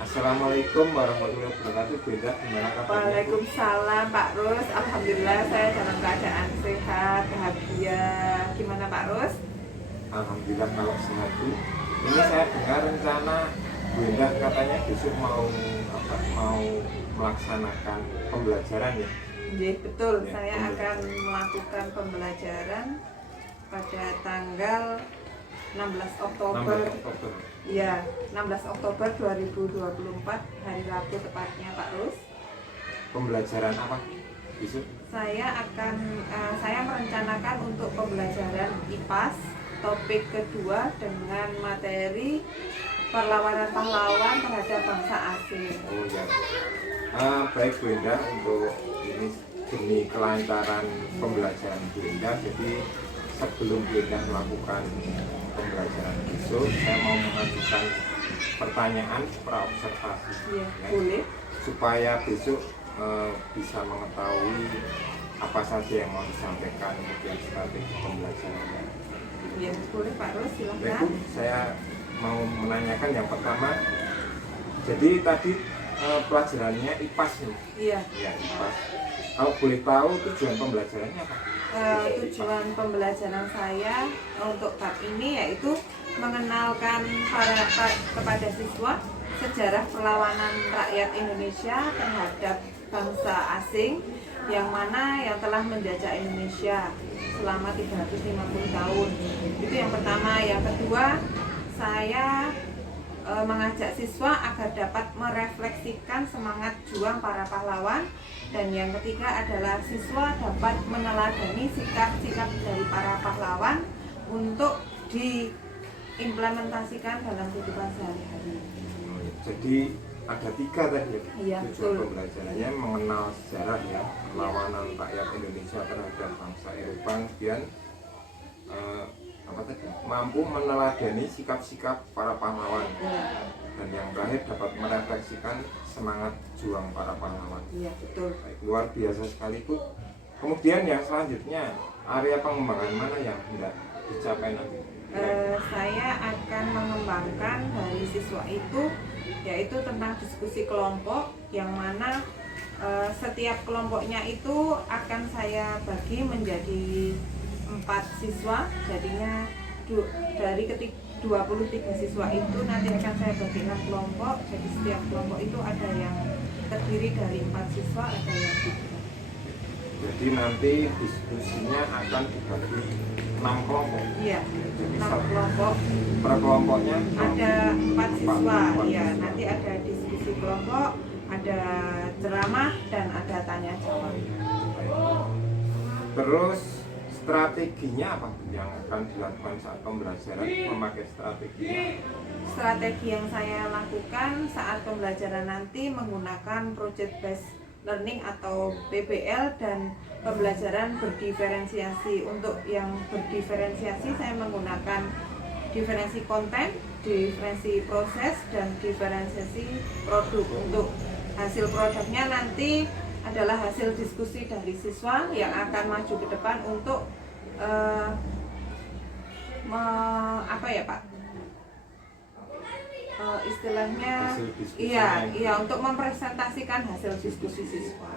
Assalamualaikum warahmatullahi wabarakatuh. Beda, gimana kabarnya? Waalaikumsalam Pak Rus. Alhamdulillah saya dalam keadaan sehat, bahagia. Gimana Pak Rus? Alhamdulillah kalau sehat Bu. Ini saya dengar rencana Bunda katanya besok mau melaksanakan pembelajaran ya. Iya betul, Ya, saya akan melakukan pembelajaran pada tanggal 16 Oktober. 16 Oktober. Ya, 16 Oktober 2024 hari Rabu tepatnya Pak Rus. Pembelajaran apa besok? Saya merencanakan untuk pembelajaran IPAS topik kedua dengan materi perlawanan pahlawan terhadap bangsa asing. Oh ya. Baik Bunda, untuk ini demi kelancaran pembelajaran Bunda, jadi sebelum Bunda melakukan pembelajaran besok, saya mau mengajukan pertanyaan praobservasi Iya, ya, boleh. supaya besok bisa mengetahui apa saja yang mau disampaikan, kemudian strategi pembelajarannya. Iya, boleh Pak Rus, Baik silahkan. Bu, saya mau menanyakan yang pertama. Jadi tadi pelajarannya IPAS nih. Iya. Ya, IPAS. Kalau boleh tahu tujuan pembelajarannya apa? Tujuan pembelajaran saya untuk bab ini yaitu mengenalkan kepada siswa sejarah perlawanan rakyat Indonesia terhadap bangsa asing yang telah menjajah Indonesia selama 350 tahun. Itu yang pertama. Yang kedua, saya mengajak siswa agar dapat merefleksikan semangat juang para pahlawan, dan yang ketiga adalah siswa dapat meneladani sikap-sikap dari para pahlawan untuk diimplementasikan dalam kehidupan sehari-hari. Jadi ada 3 tadi ya. Iya, Tujuan betul. pembelajarannya mengenal sejarah ya, perlawanan rakyat Indonesia terhadap bangsa Eropa, kemudian mampu meneladani sikap-sikap para pahlawan, Iya, dan yang terakhir dapat merefleksikan semangat juang para pahlawan. iya betul. Baik, luar biasa sekali Bu. Kemudian yang selanjutnya, area pengembangan mana yang hendak dicapai nanti? Saya akan mengembangkan dari siswa itu yaitu tentang diskusi kelompok, yang mana setiap kelompoknya itu akan saya bagi menjadi 4 siswa, jadinya dari 23 siswa itu nanti akan saya bagi 6 kelompok. Jadi setiap kelompok itu ada yang terdiri dari 4 siswa, ada yang 3. Jadi nanti diskusinya akan dibagi 6 kelompok. Iya, Jadi 6 kelompok. per kelompoknya Ada 4 siswa, empat ya siswa. nanti ada diskusi kelompok, ada ceramah, dan ada tanya jawab. Terus strateginya apa yang akan dilakukan saat pembelajaran, memakai strateginya? Strategi yang saya lakukan saat pembelajaran nanti menggunakan project based learning atau PBL, dan pembelajaran berdiferensiasi. Untuk yang berdiferensiasi saya menggunakan diferensi konten, diferensi proses, dan diferensiasi produk. Untuk hasil produknya nanti adalah hasil diskusi dari siswa yang akan maju ke depan untuk istilahnya Hasil diskusinya. untuk mempresentasikan hasil diskusi siswa.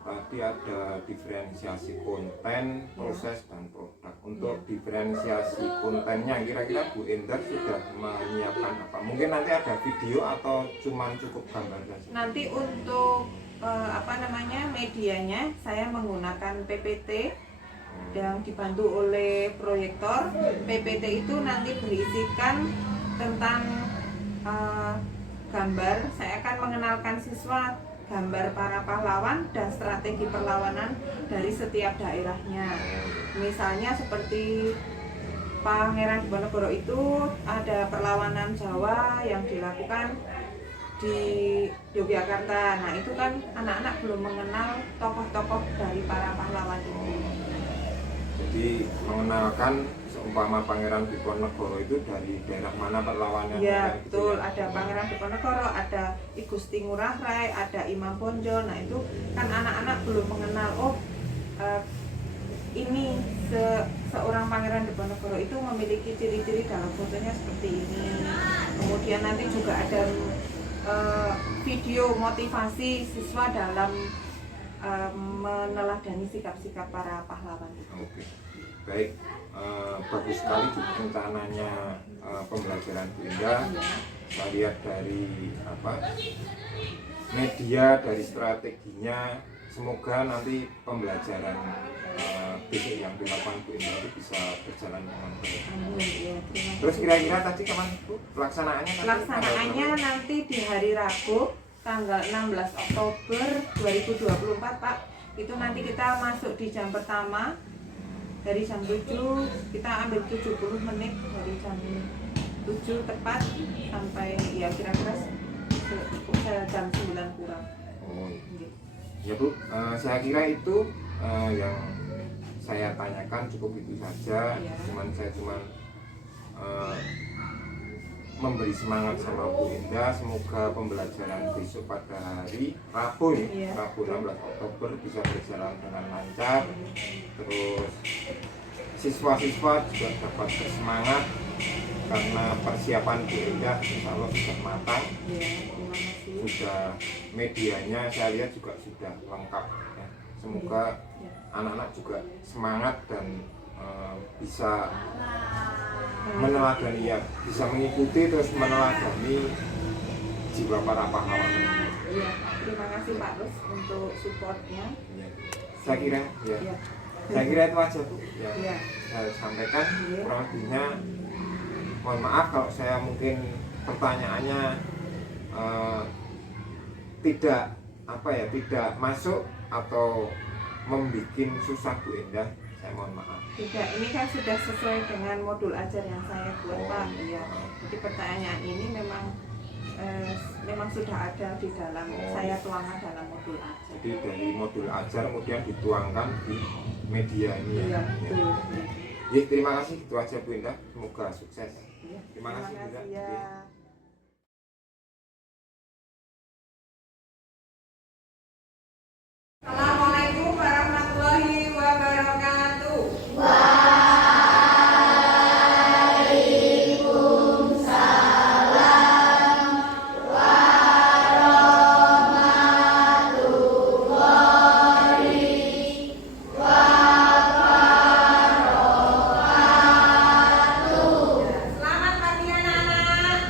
Tadi ada diferensiasi konten, proses, dan produk. Untuk diferensiasi kontennya, kira-kira Bu Endar sudah menyiapkan apa? Mungkin nanti ada video atau cukup gambar saja? Nanti untuk medianya saya menggunakan PPT yang dibantu oleh proyektor. PPT itu nanti berisikan tentang gambar. Saya akan mengenalkan siswa gambar para pahlawan dan strategi perlawanan dari setiap daerahnya. Misalnya seperti Pangeran Diponegoro itu ada perlawanan Jawa yang dilakukan di Yogyakarta. Nah itu kan anak-anak belum mengenal tokoh-tokoh dari para pahlawan itu. Jadi mengenalkan seumpama Pangeran Diponegoro itu dari daerah mana perlawanannya? Iya gitu betul, ya. ada Pangeran Diponegoro, ada I Gusti Ngurah Rai, ada Imam Bonjol. Nah itu kan anak-anak belum mengenal, ini seorang Pangeran Diponegoro itu memiliki ciri-ciri dalam fotonya seperti ini. Kemudian nanti juga ada video motivasi siswa dalam meneladani sikap-sikap para pahlawan itu. Oke, baik. Bagus sekali rencananya pembelajaran Bu Indah. Saya lihat dari media, dari strateginya. Semoga nanti pembelajaran besok yang dilakukan Bu Indah itu bisa berjalan dengan baik. Amin, ya, terima kasih. Terus kira-kira tadi kapan Bu pelaksanaannya? Pelaksanaannya nanti di hari Rabu tanggal 16 Oktober 2024 Pak. Itu nanti kita masuk di jam pertama dari jam 7, kita ambil 70 menit dari jam 7 tepat sampai ya kira-kira jam 9 kurang. Oh ya Bu, saya kira itu yang saya tanyakan cukup itu saja. Ya. Saya memberi semangat sama Bu Indah. Semoga pembelajaran besok pada hari Rabu nih, Ya. Rabu 16 Oktober bisa berjalan dengan lancar. Terus siswa-siswa juga dapat bersemangat karena persiapan Bu Indah insya Allah sudah matang. Ya, terima kasih. Sudah medianya saya lihat juga sudah lengkap ya. Semoga Ya. anak-anak juga semangat dan bisa meneladani, ya bisa mengikuti terus meneladani jiwa para pahlawan. Ya, terima kasih Pak Rus untuk supportnya. Ya. Saya kira ya. Ya. Saya kira itu aja Bu yang Ya. saya sampaikan. Ya. Kurang lebihnya mohon maaf kalau saya mungkin pertanyaannya tidak masuk atau membuat susah Bu Indah. Saya mohon maaf. Tidak, ini kan sudah sesuai dengan modul ajar yang saya buat Pak. Oh, Iya. Jadi pertanyaan ini memang sudah ada di dalam Oh. saya tuangkan dalam modul ajar. Jadi dari modul ajar kemudian dituangkan di media ini Iya, ya. betul. Ya, terima kasih itu aja Bu Indah. Semoga sukses. Iya, Terima kasih, Bu Indah. ya. Iya. Assalamualaikum warahmatullahi wabarakatuh. Selamat pagi anak-anak.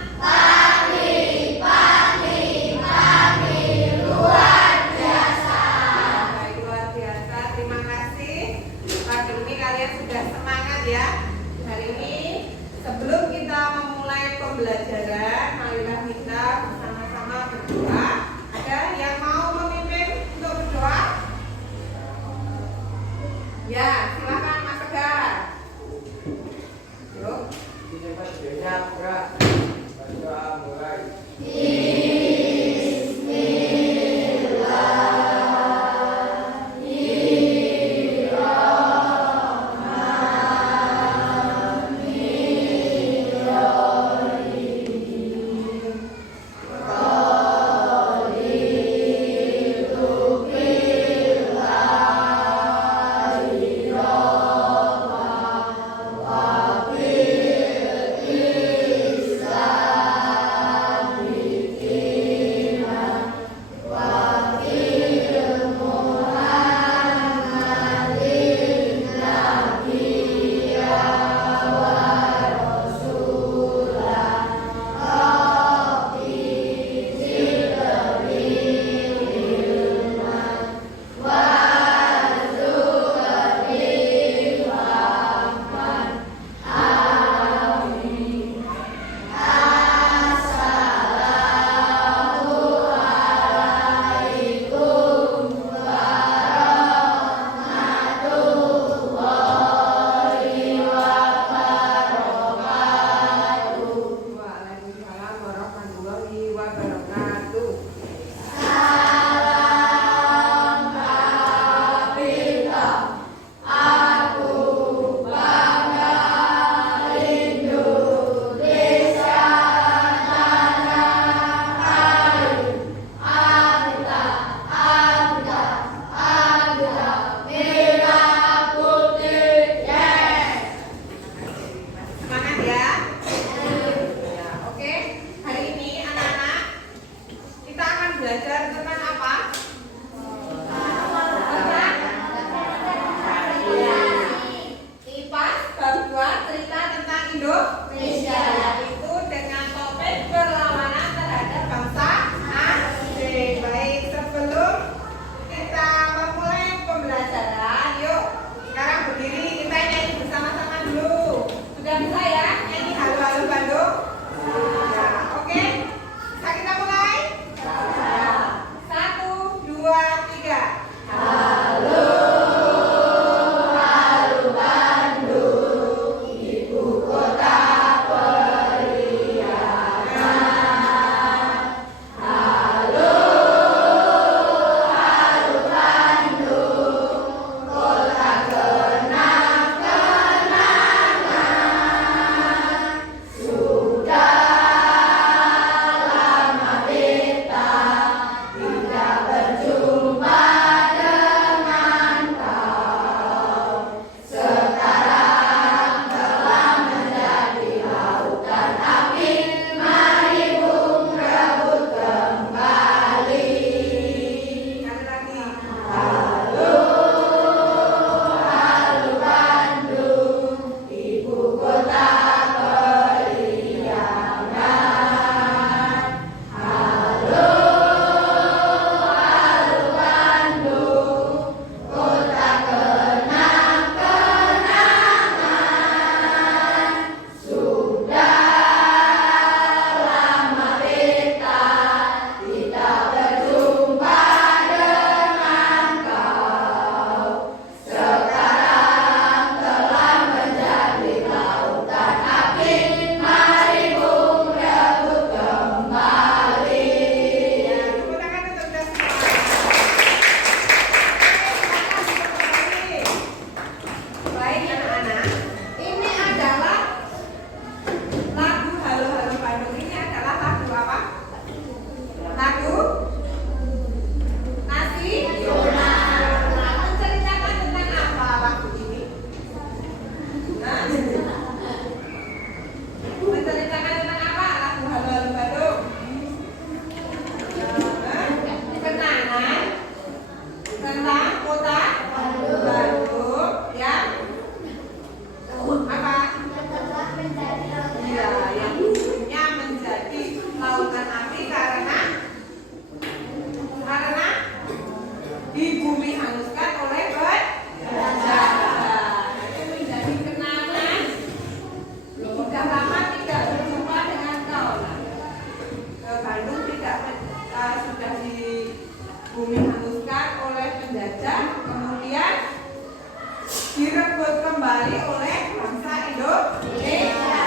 direbut kembali oleh bangsa Indonesia.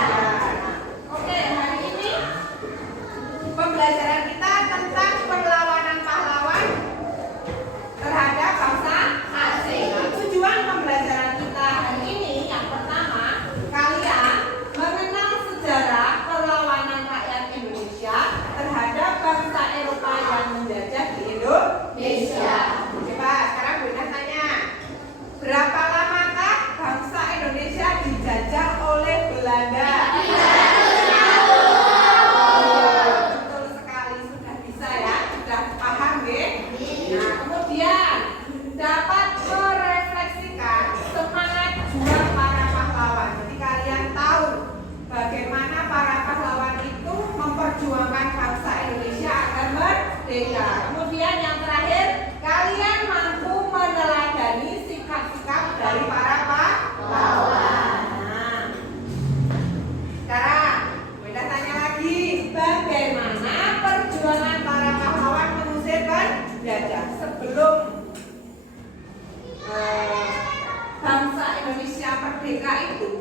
Oke, hari ini pembelajaran kita tentang perlawanan pahlawan terhadap bangsa asing. Nah, tujuan pembelajaran kita hari ini yang pertama, kalian mengenal sejarah perlawanan rakyat Indonesia terhadap bangsa Eropa yang menjajah di Indonesia. Coba sekarang Bunda tanya, berapa lamakah bangsa Indonesia dijajah oleh Belanda? Betul sekali, sudah bisa ya, sudah paham ya? Nah, kemudian dapat merefleksikan semangat juang para pahlawan. Jadi kalian tahu bagaimana para pahlawan itu memperjuangkan bangsa Indonesia agar merdeka. Kemudian yang terakhir, kalian mampu meneladani sikap-sikap dari para pahlawan. Nah, sekarang Bunda tanya lagi, bagaimana perjuangan para pahlawan mengusir penjajah sebelum bangsa Indonesia merdeka itu?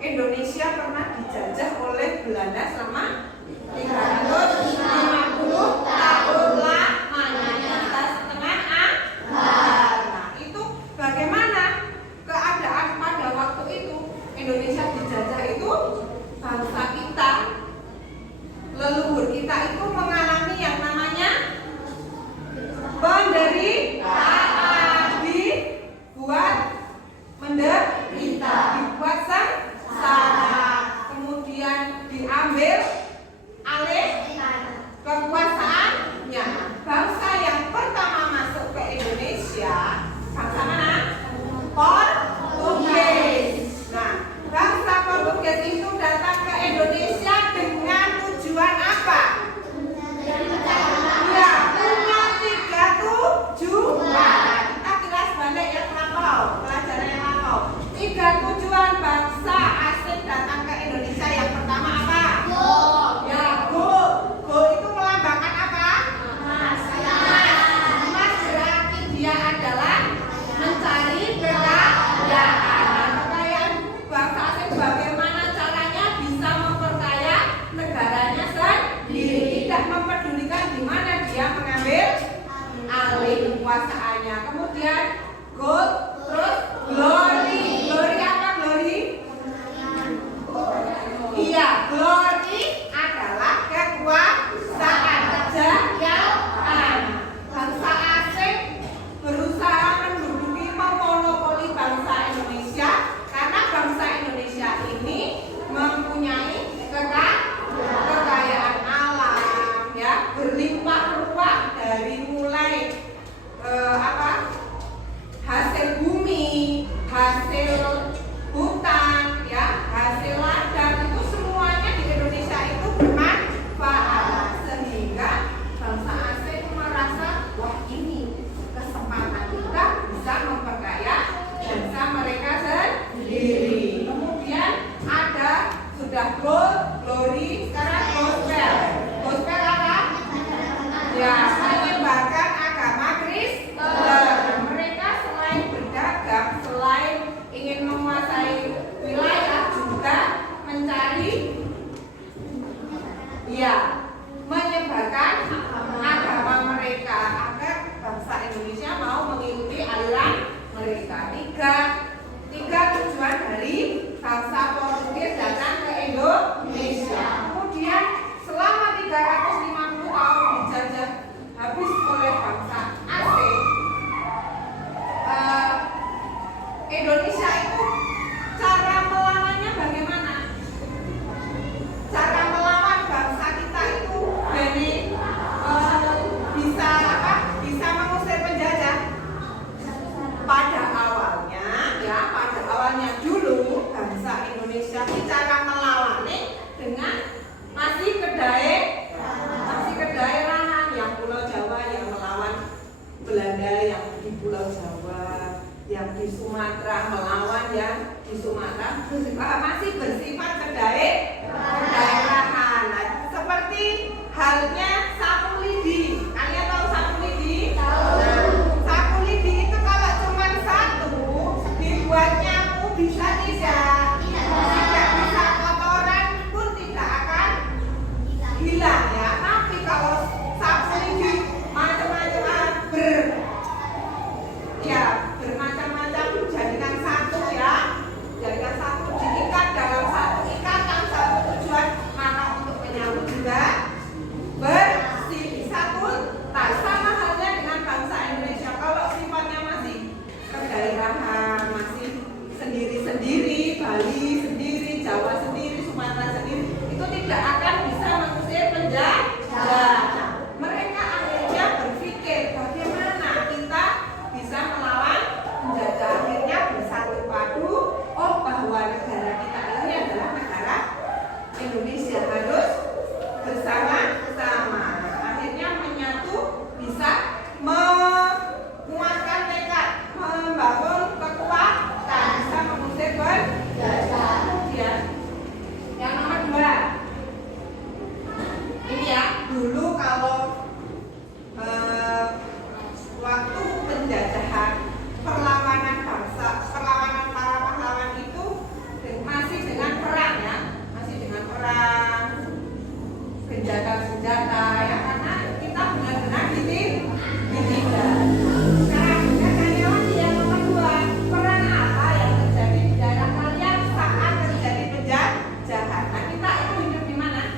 Indonesia pernah dijajah oleh Belanda selama 350 tahun lamanya, setengah abad. Nah, itu bagaimana keadaan pada waktu itu? Indonesia dijajah itu, bangsa kita, leluhur kita itu mengalami yang namanya penderitaan, dibuat menderita, dibuat sengsara, kemudian diambil alih kekuasaannya. Bangsa yang pertama masuk ke Indonesia, bangsa mana? Portugis. Nah, bangsa Portugis itu datang ke Indonesia dengan tujuan apa? Ya, punya 3 tujuan. Nah, kita kilas balik yang lampau, pelajaran yang lampau. 3 tujuan bangsa asing datang ke Indonesia. Yang pertama apa? Ya, gold. Gold itu melambangkan apa? Emas. Emas berarti dia adalah mencari kekayaan. Kekayaan bangsa asing bagaimana caranya bisa memperkaya negaranya sendiri, tidak mempedulikan di mana dia mengambil alih kekuasaannya. Kemudian gold, terus glory. Glory apa glory? Iya, glory adalah kekuasaan, kejayaan. Bangsa asing berusaha menduduki, memonopoli bangsa Indonesia karena bangsa Indonesia ini mempunyai kekayaan alam, ya, berlimpah ruah dari mulai hasil bumi, hasil hutan, ya, hasil ladang, itu semuanya di Indonesia itu bermanfaat, sehingga bangsa asing merasa, wah, ini kesempatan kita bisa memperkaya bangsa mereka sendiri. Kemudian ada sudah gold, glory, sekarang gospel. Gospel apa? Ya, menyebarkan agama Kristen. Mereka selain berdagang, selain ingin menguasai wilayah, juga mencari, ya, menyebarkan agama mereka agar bangsa Indonesia mau mengikuti aliran mereka. Tiga tujuan dari bangsa Portugis datang ke Indonesia. Kemudian selama 350 tahun dijajah habis oleh bangsa asing, Indonesia itu cara melawannya bagaimana? Cara melawan bangsa kita itu jadi bisa mengusir penjajah. Pada awalnya dulu bangsa Indonesia ini cara melawannya dengan masih kedaerahan, yang Pulau Jawa yang melawan Belanda yang di Pulau Jawa, yang di Sumatera melawan yang di Sumatera, masih bersifat kedaerahan. Nah, seperti halnya sapu lidi. Kalian tahu sapu lidi? Tahu. Nah, sapu lidi itu kalau cuma satu dibuatnya ya bermacam-macam, jadikan satu ya, jadikan satu, diikat dalam satu ikatan, satu tujuan, maka untuk menyambut juga bersih. Bisa pun tak sama halnya dengan bangsa Indonesia. Kalau sifatnya masih kedaerahan, masih sendiri-sendiri, Bali sendiri, Jawa sendiri, Sumatera sendiri, itu tidak akan bisa mengusir penjajah. Mereka akhirnya berpikir bagaimana kita bisa melawan penjajah. Akhirnya bersatu padu, oh bahwa negara kita ini adalah negara Indonesia, harus bersama-sama. Akhirnya menyatu, bisa menguatkan tekad, membangun kekuatan, bisa mengusir penjajah. Kemudian yang nomor 2, ini ya, dulu kalau waktu penjajahan, perlawanan bangsa, perlawanan para pahlawan itu masih dengan perang ya, masih dengan perang, senjata-senjata ya, karena kita benar-benar ditindas. Sekarang pertanyaannya lagi yang nomor 2, peran apa yang terjadi di daerah kalian saat terjadi penjajahan? Nah, kita itu hidup di mana?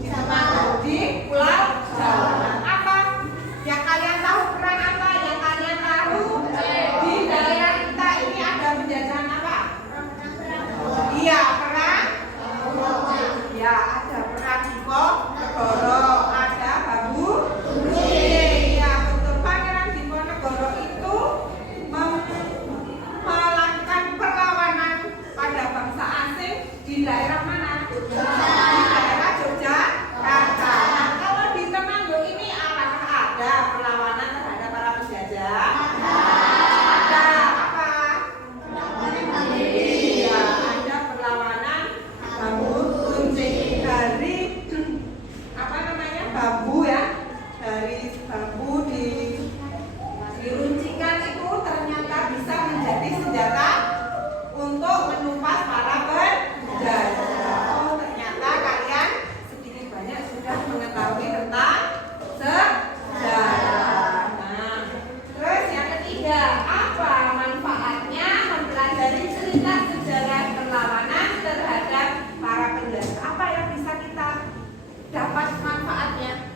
Di Temanggung, di Pulau Jawa. Apa yang kalian tahu, peran apa yang kalian tahu di daerah kita ini ada penjajahan apa? Iya, perang. Ya, ada perang Diponegoro, ada Bambu Runcing. Ya, betul. Pangeran Diponegoro itu melakukan perlawanan pada bangsa asing di daerah mana? Di daerah Yogyakarta. Nah, kalau di Temanggung ini apakah ada perlawanan terhadap para penjajah? Ada. Apa? Iya, ada perlawanan Bambu Runcing dari apa namanya, bambu ya, dari bambu diruncingkan itu ternyata bisa menjadi senjata untuk menumpas para penjajah. Oh, ternyata kalian sedikit banyak sudah mengetahui tentang sejarah. Nah, terus yang ketiga, apa manfaatnya mempelajari cerita sejarah perlawanan terhadap para penjajah? Apa yang bisa kita dapat manfaatnya?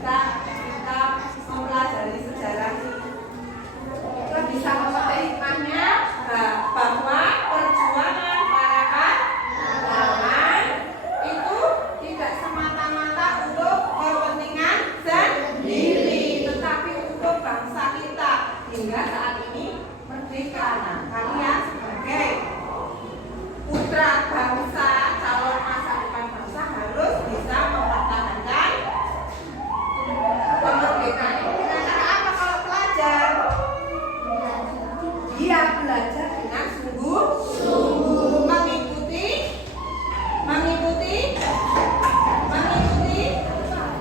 Kita mempelajari sejarah, kita bisa mengetahui hikmahnya bahwa perjuangan para pahlawan itu tidak semata-mata untuk kepentingan sendiri, tetapi untuk bangsa kita hingga saat ini merdeka. Nah, kalian sebagai putra bangsa, calon masa depan bangsa harus bisa mempertahankan kemerdekaan ini. Dengan cara apa kalau belajar? Dia belajar dengan sungguh-sungguh, mengikuti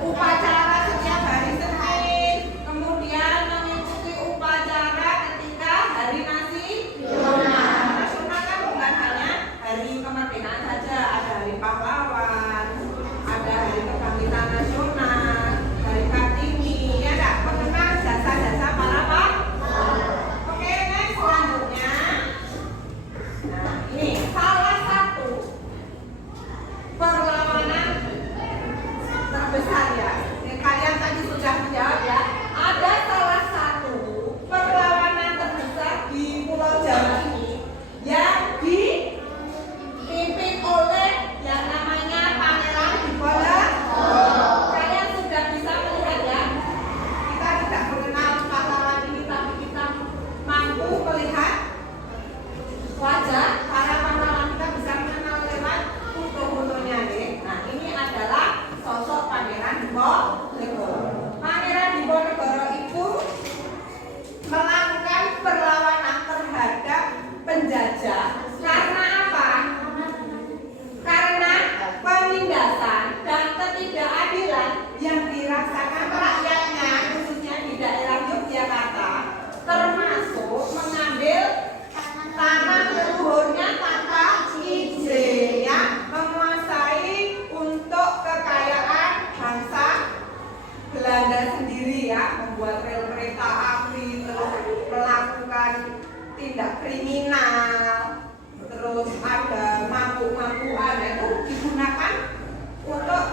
upacara setiap hari Senin, kemudian mengikuti upacara tindak kriminal, terus ada mabuk-mabukan, itu digunakan untuk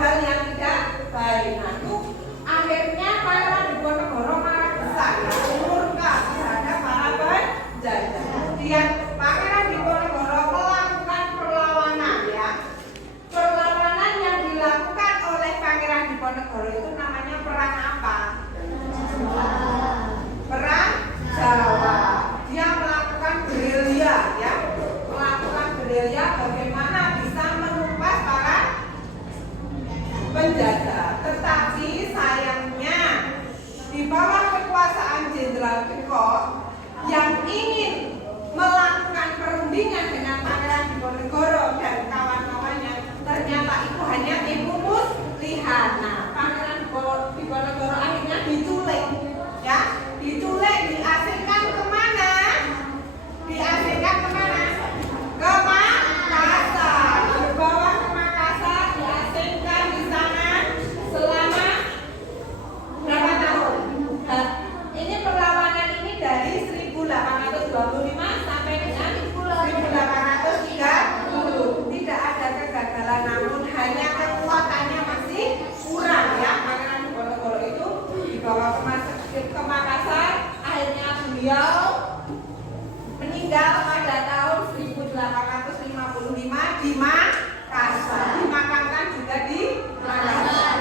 hal yang tidak baik. Nah itu akhirnya Pangeran Diponegoro marah besar, ya, murka terhadap para penjajah. Kemudian Pangeran Diponegoro melakukan perlawanan, ya. Perlawanan yang dilakukan oleh Pangeran Diponegoro itu namanya perang apa? Perang Jawa. Dia melakukan gerilya, ya, melakukan gerilya bagaimana bisa menumpas para penjajah. Tetapi sayangnya di bawah kekuasaan Jenderal Kekok yang ingin melakukan perundingan dengan Pangeran Diponegoro dan kawan-kawannya, ternyata itu hanya tipu muslihat. Nah, Pangeran Diponegoro akhirnya diculik, ya, diculik, diasingkan kemana? Diasingkan kemana? Ke Makassar. Dibawa ke Makassar, diasingkan di sana selama berapa tahun? Nah, ini perlawanan ini dari 1825 sampai dengan 1830. Tidak ada kegagalan, namun hanya kekuatannya masih kurang, ya. Pangeran Diponegoro itu dibawa ke Makassar. Akhirnya beliau meninggal pada tahun 1855 di Makassar. Dimakamkan juga di Makassar.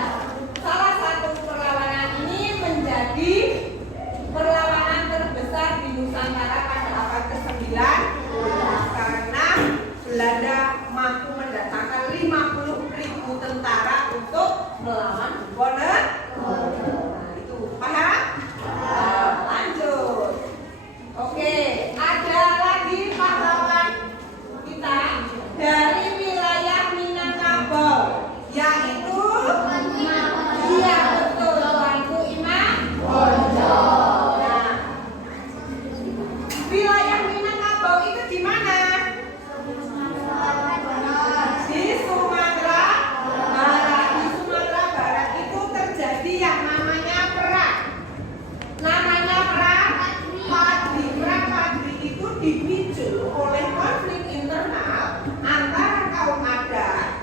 Salah satu perlawanan ini menjadi perlawanan terbesar di Nusantara pada abad ke-9 karena Belanda mampu mendatangkan 50.000 tentara untuk melawan Diponegoro. Nah, itu paham? Lanjut. Oke, ada lagi pahlawan kita dari wilayah Minangkabau, yaitu iya betul, Tuanku Imam Bonjol. Nah, wilayah Minangkabau itu di mana? Di Sumatera Barat. Di Sumatera Barat itu terjadi yang namanya perang. Namanya perang Padri. Perang Padri itu dipicu oleh konflik internal antara kaum adat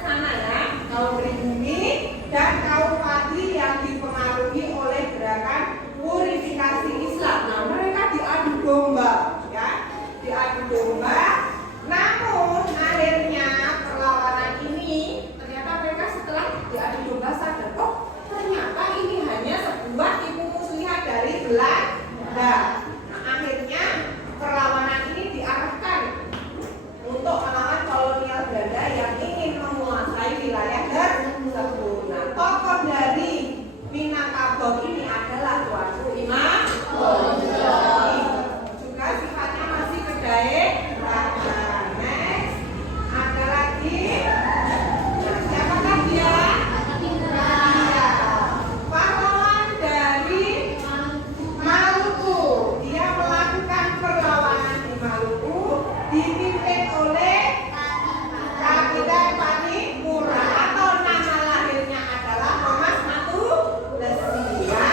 sana, ya, kaum pribumi, dan kaum Padri yang dipengaruhi oleh gerakan purifikasi Islam. Nah, mereka diadu domba, ya, diadu domba. Namun akhirnya perlawanan ini ternyata mereka setelah diadu domba sadar, oh ternyata ini hanya sebuah tipu muslihat dari Belanda. Nah, akhirnya perlawanan ini diarahkan untuk melawan kolonial Belanda yang ingin menguasai wilayah tersebut. Nah, tokoh dari Minangkabau ini adalah Tuanku Imam Bonjol. Juga sifatnya masih kedaerahan. Next, ada lagi. Nah, siapakah dia? Iya, pahlawan dari Maluku. Dia melakukan perlawanan di Maluku, dipimpin oleh Kapitan Panipura atau nama lahirnya adalah Thomas Matulesi, ya.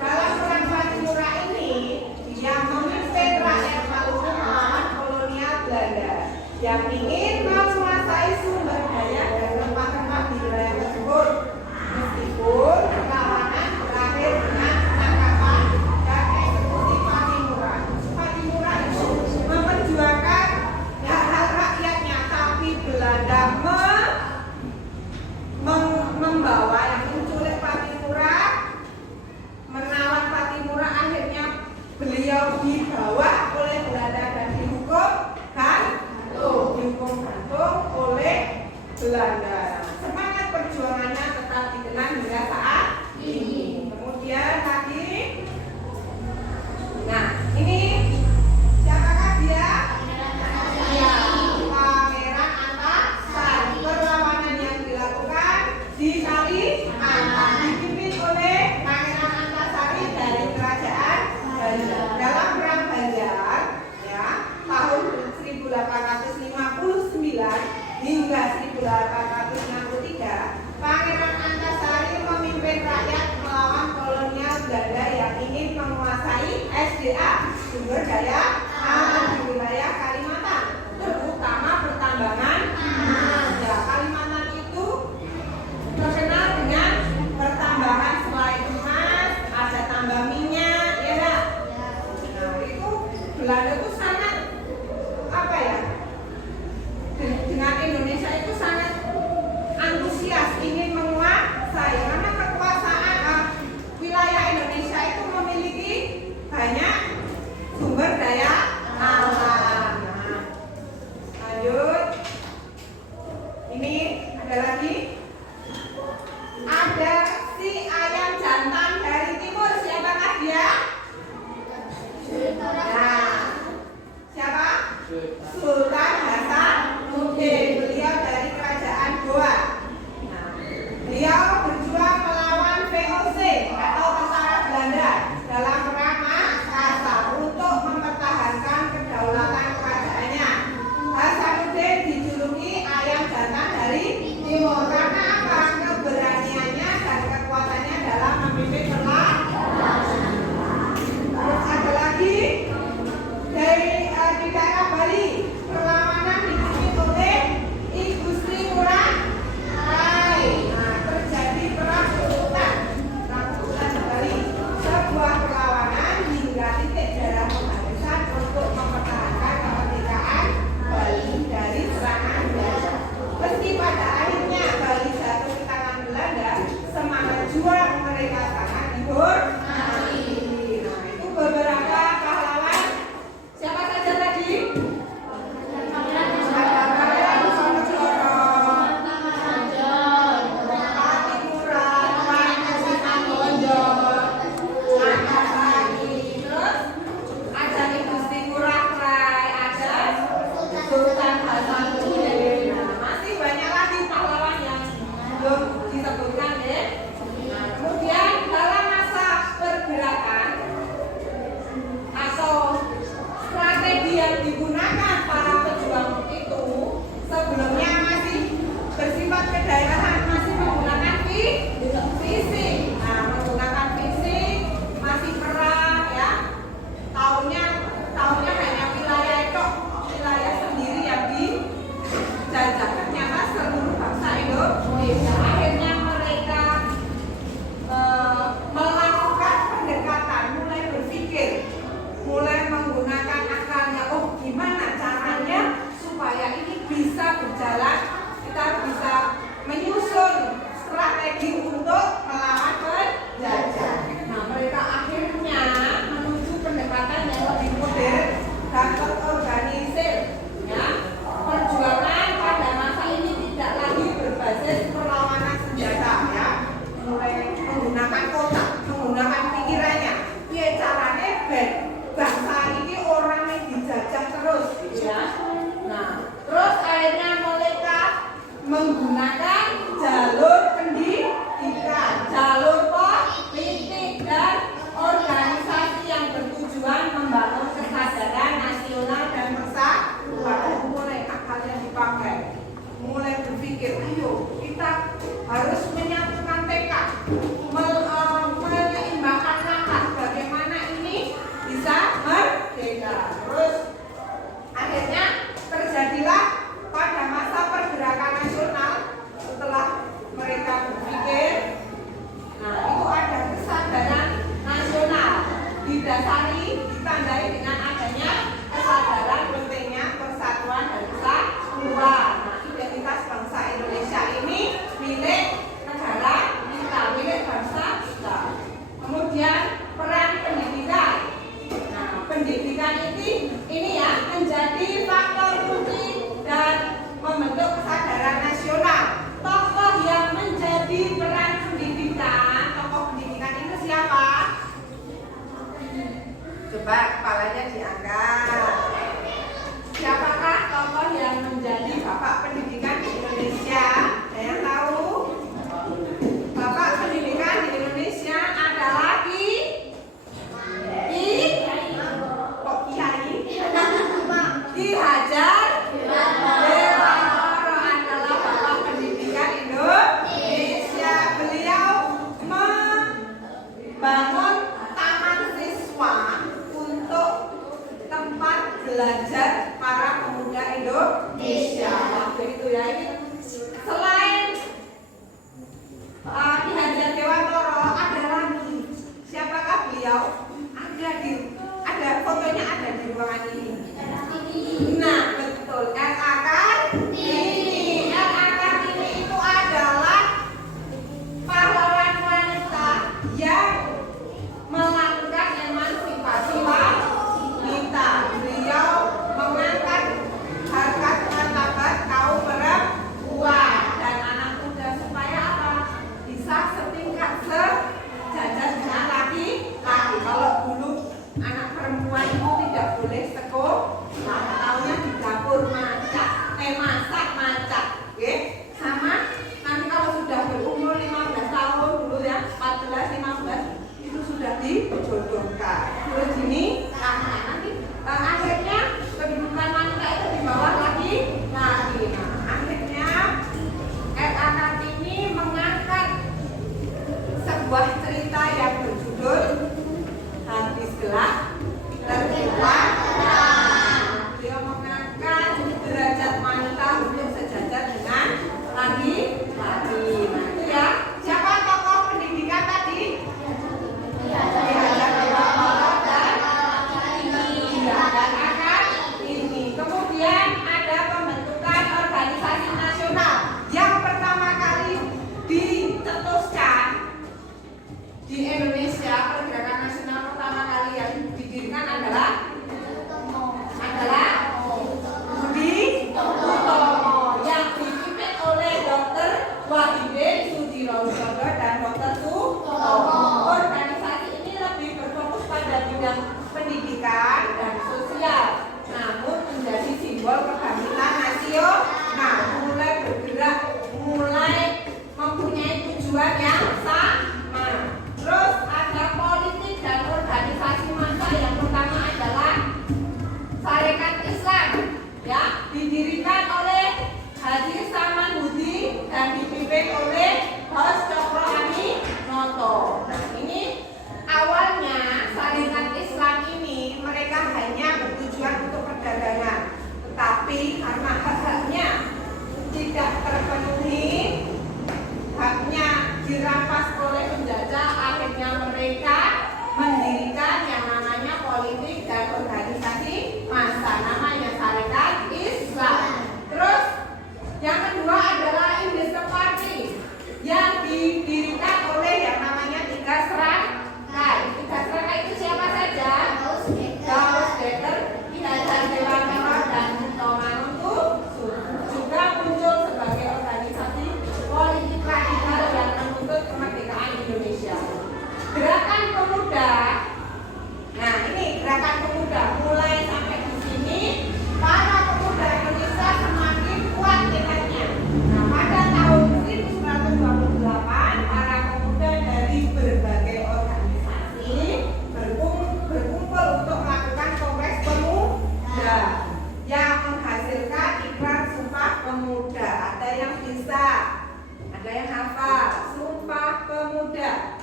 Dalam perang Panipura ini dia memimpin rakyat Maluku melawan kolonial Belanda yang ingin menguasai sumber daya dan rempah-rempah di wilayah tersebut. Meskipun perlawanan berakhir dengan penangkapan dan eksekusi Patimura. Patimura itu memperjuangkan hak-hak rakyatnya, tapi Belanda membawa yang menculik Patimura, menawan Patimura. Akhirnya beliau dibawa oleh Belanda dan dihukum gantung oleh Belanda. Semangat perjuangannya tetap dikenang hingga saat ini. Kemudian lagi, nah ini siapakah dia? Ya, Pangeran Antasari. Perlawanan yang dilakukan di Kalimantan dipimpin oleh Pangeran Antasari dari kerajaan Banjar. Dalam perang Banjar, ya, tahun 1859 hingga 1863, Pangeran Antasari memimpin rakyat melawan kolonial Belanda yang ingin menguasai SDA, sumber sumber daya alam di wilayah Kalimantan, terutama pertambangan. Ya, Kalimantan itu terkenal dengan pertambangan selain emas, ada tambang minyak, ya enggak? Nah, itu Belanda itu sangat apa ya? Dengan Indonesia itu sangat antusias ingin menguasai, karena kekuasaan wilayah Indonesia itu memiliki banyak sumber daya alam. Nah, lanjut. Ini ada lagi. Ada si ayam jantan dari timur. Siapakah dia? Nah, siapa? Sultan Hasanuddin. Beliau dari kerajaan Goa. Nah, beliau berjuang melawan VOC atau tentara Belanda dalam perang Makassar untuk mempertahankan kedaulatan kerajaannya. Hasanuddin dijuluki ayam jantan dari timur karena apa? Keberaniannya dan kekuatannya dalam memimpin perang. Terus ada lagi dari di daerah Bali, perlawanan dipimpin oleh I Gusti Ngurah Rai. Nah, terjadi perang Kutukan di Bali, sebuah perlawanan hingga titik darah penghabisan untuk mempertahankan kemerdekaan Bali dari serangan Belanda. Meski pada akhirnya Bali jatuh ke tangan Belanda, semangat juang mereka sangat dihormati. Nah, itu beberapa pahlawan. Siapa saja tadi? Ada Pangeran Diponegoro, Patimura, Panembahan, ada lagi. Terus ada I Gusti Ngurah Rai, ada Sultan Hasanuddin. Nah, masih banyak lagi pahlawan yang belum disebutkan ya. Nah, kemudian dalam masa pergerakan atau strategi yang digunakan para pejuang itu sebelumnya masih bersifat kedaerahan, masih menggunakan fisik. Nah, menggunakan fisik, masih perang ya. Tahunnya hanya wilayah sendiri yang dijajah. Ternyata seluruh bangsa Indonesia. Akhirnya mereka melakukan pendekatan, mulai berpikir, mulai menggunakan akalnya. Oh, gimana caranya supaya ini bisa berjalan? Kita bisa menyusun strategi untuk melawan penjajah. Nah, mereka akhirnya menuju pendekatan yang lebih modern dan terorganisir. Ya, perjuangan pada masa ini tidak lagi berbasis perlawanan senjata, ya. Mulai menggunakan otak, menggunakan pikirannya. Ya, caranya bangsa ini orang yang dijajah terus, ya. Nah, terus akhirnya mereka menggunakan jalur pendidikan, jalur politik dan organisasi yang bertujuan membangun kesadaran nasional dan persatuan. Mulai akalnya dipakai, mulai berpikir, ayo kita harus menyatukan tekad, menyeimbangkan langkah bagaimana ini bisa merdeka. Terus akhirnya terjadilah pada masa pergerakan nasional setelah mereka berpikir. Nah, itu ada kesadaran nasional ditandai dengan adanya kesadaran pentingnya persatuan dan kesatuan. Nah, identitas bangsa Indonesia ini milik negara kita, milik bangsa kita. Kemudian peran pendidikan. Nah, pendidikan ini ya menjadi faktor kunci dan membentuk kesadaran nasional. Tokoh yang menjadi peran pendidikan, tokoh pendidikan itu siapa? Coba kepalanya diangkat. Siapakah tokoh yang menjadi bapak pendidikan di Indonesia? Ada yang tahu? Bapak pendidikan di Indonesia adalah Ki Hajar Dewantara adalah bapak pendidikan Indonesia. Beliau membangun taman siswa untuk belajar para pemuda Indonesia. Waktu itu ya, ini selain Ki Hajar Dewantara ada lagi. Siapakah beliau? Ada fotonya ada di ruangan ini. Nah, betul. RA Kartini. RA Kartini itu adalah pahlawan wanita yang melakukan emansipasi wanita. Beliau mengangkat harkat martabat kaum perempuan dan anak muda supaya apa? Bisa setingkat sejajar dengan laki-laki. Kalau dulu anak perempuan itu tidak boleh sekolah, tahunya di dapur masak, oke? Sama nanti kalau sudah berumur 15 tahun dulu ya, 14, 15 itu sudah dijodohkan. Terus gini, nanti akhirnya kedudukan wanita itu di bawah lagi. Nah, akhirnya RA Kartini mengangkat sebuah cerita yang berjudul Habis Gelap Tercipta. Beliau mengangkat derajat wanita untuk sejajar dengan laki-laki. Nah, itu ya. Siapa tokoh pendidikan tadi? Ki Hajar Dewantara dan ini. Kemudian ada pembentukan organisasi nasional yang pertama kali dicetuskan di Indonesia. Pergerakan nasional pertama kali yang didirikan adalah Budi Utomo yang dipimpin oleh Dr. Wahidin Sudirohusodo dan Dr. Sutomo. Organisasi ini lebih berfokus pada bidang pendidikan dan sosial, namun menjadi simbol kebangkitan nasional. Mulai bergerak, mulai mempunyai tujuan yang sama. Terus ada politik dan organisasi massa. Yang pertama adalah Sarekat Islam, ya, didirikan oleh Haji Samanhudi dan dipimpin oleh Hos Cokro Aminoto. Nah, ini awalnya Sarekat Islam ini mereka hanya bertujuan untuk perdagangan, tetapi karena hak-haknya tidak terpenuhi, haknya dirampas oleh penjajah, akhirnya mereka mendirikan yang namanya politik dan organisasi massa, namanya Sarekat Islam. Terus yang kedua adalah Industri Party yang didirikan oleh yang namanya Tiga Serangkai. Tiga Serangkai itu siapa saja? Daus Deter, Ki Hajar Dewantara dan Tomanuntu. Juga muncul sebagai organisasi politik radikal yang menuntut kemerdekaan Indonesia. Gerakan Pemuda. Nah, ini Gerakan Pemuda mulai sampai di sini para pemuda Indonesia semakin kuat tekadnya. Nah, pada tahun 1928 para pemuda dari berbagai organisasi berkumpul untuk melakukan Kongres Pemuda yang menghasilkan ikrar Sumpah Pemuda. Ada yang bisa, ada yang hafal Sumpah Pemuda.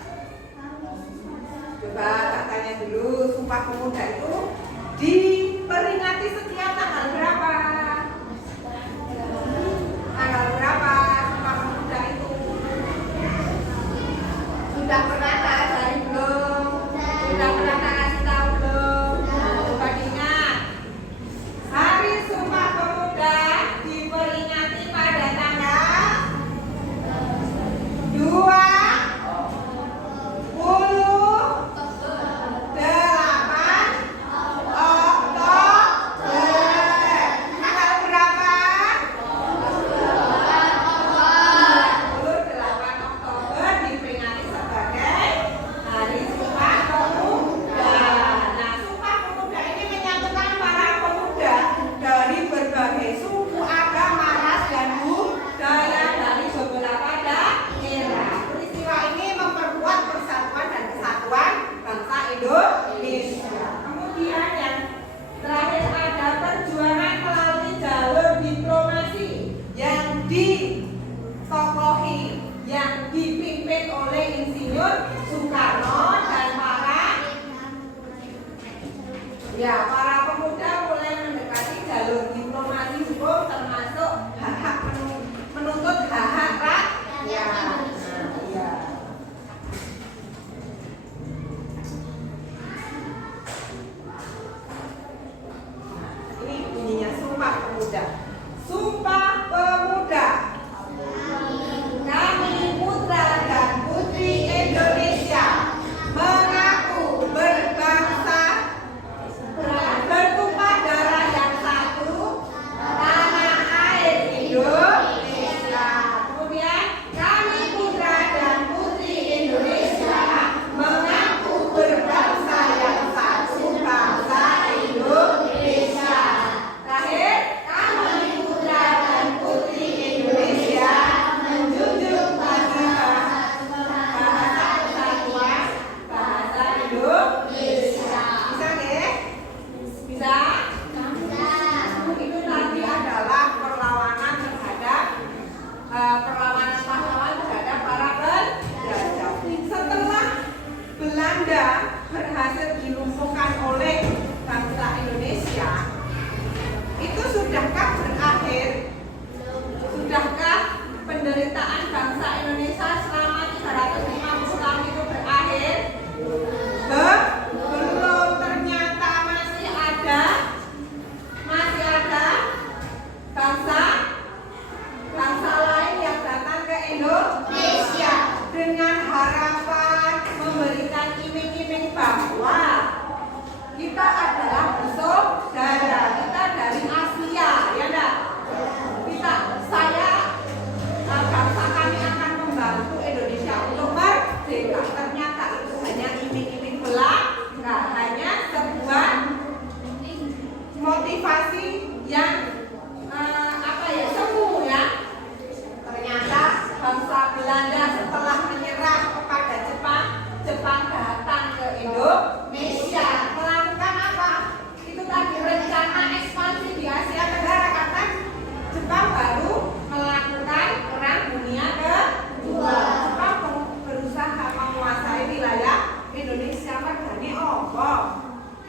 Coba tak tanya dulu, Sumpah Pemuda itu diperingati setiap tanggal berapa? Tanggal berapa Sumpah Pemuda itu? Sudah pernah tak ajari belum? Sudah pernah tak kasih tahu belum? Coba diingat. Hari Sumpah Pemuda diperingati pada tanggal 20 Pemuda. Sumpah Pemuda. Kami putra dan putri Indonesia mengaku berbangsa, bertumpah darah yang satu, tanah air Indonesia. Kemudian kami putra dan putri Indonesia mengaku berbangsa yang satu, bangsa Indonesia. Terakhir, kami putra dan putri Indonesia menjunjung tinggi bahasa persatuan, bahasa Indonesia. Bisa nggih? Bisa? Itu tadi adalah perlawanan terhadap perlawanan pahlawan terhadap para penjajah. Setelah Belanda berhasil dilumpuhkan oleh bangsa Indonesia, itu sudahkah berakhir? Sudahkah penderitaan bangsa Indonesia selama 350 tahun itu berakhir? Belum, ternyata masih ada bangsa lain yang datang ke Indonesia dengan harapan memberikan iming-iming bahwa kita adalah bersaudara, kita dari Asia, ya enggak? Bangsa kami akan membantu Indonesia untuk merdeka. Ternyata itu hanya iming-iming belaka, hanya sebuah motivasi yang semu ya. Ternyata bangsa Belanda setelah menyerah kepada Jepang datang ke Indonesia melakukan apa? Itu tadi rencana ekspansi di Asia Tenggara, karena Jepang baru melakukan perang dunia kedua. Jepang berusaha menguasai wilayah Indonesia. Mergane opo?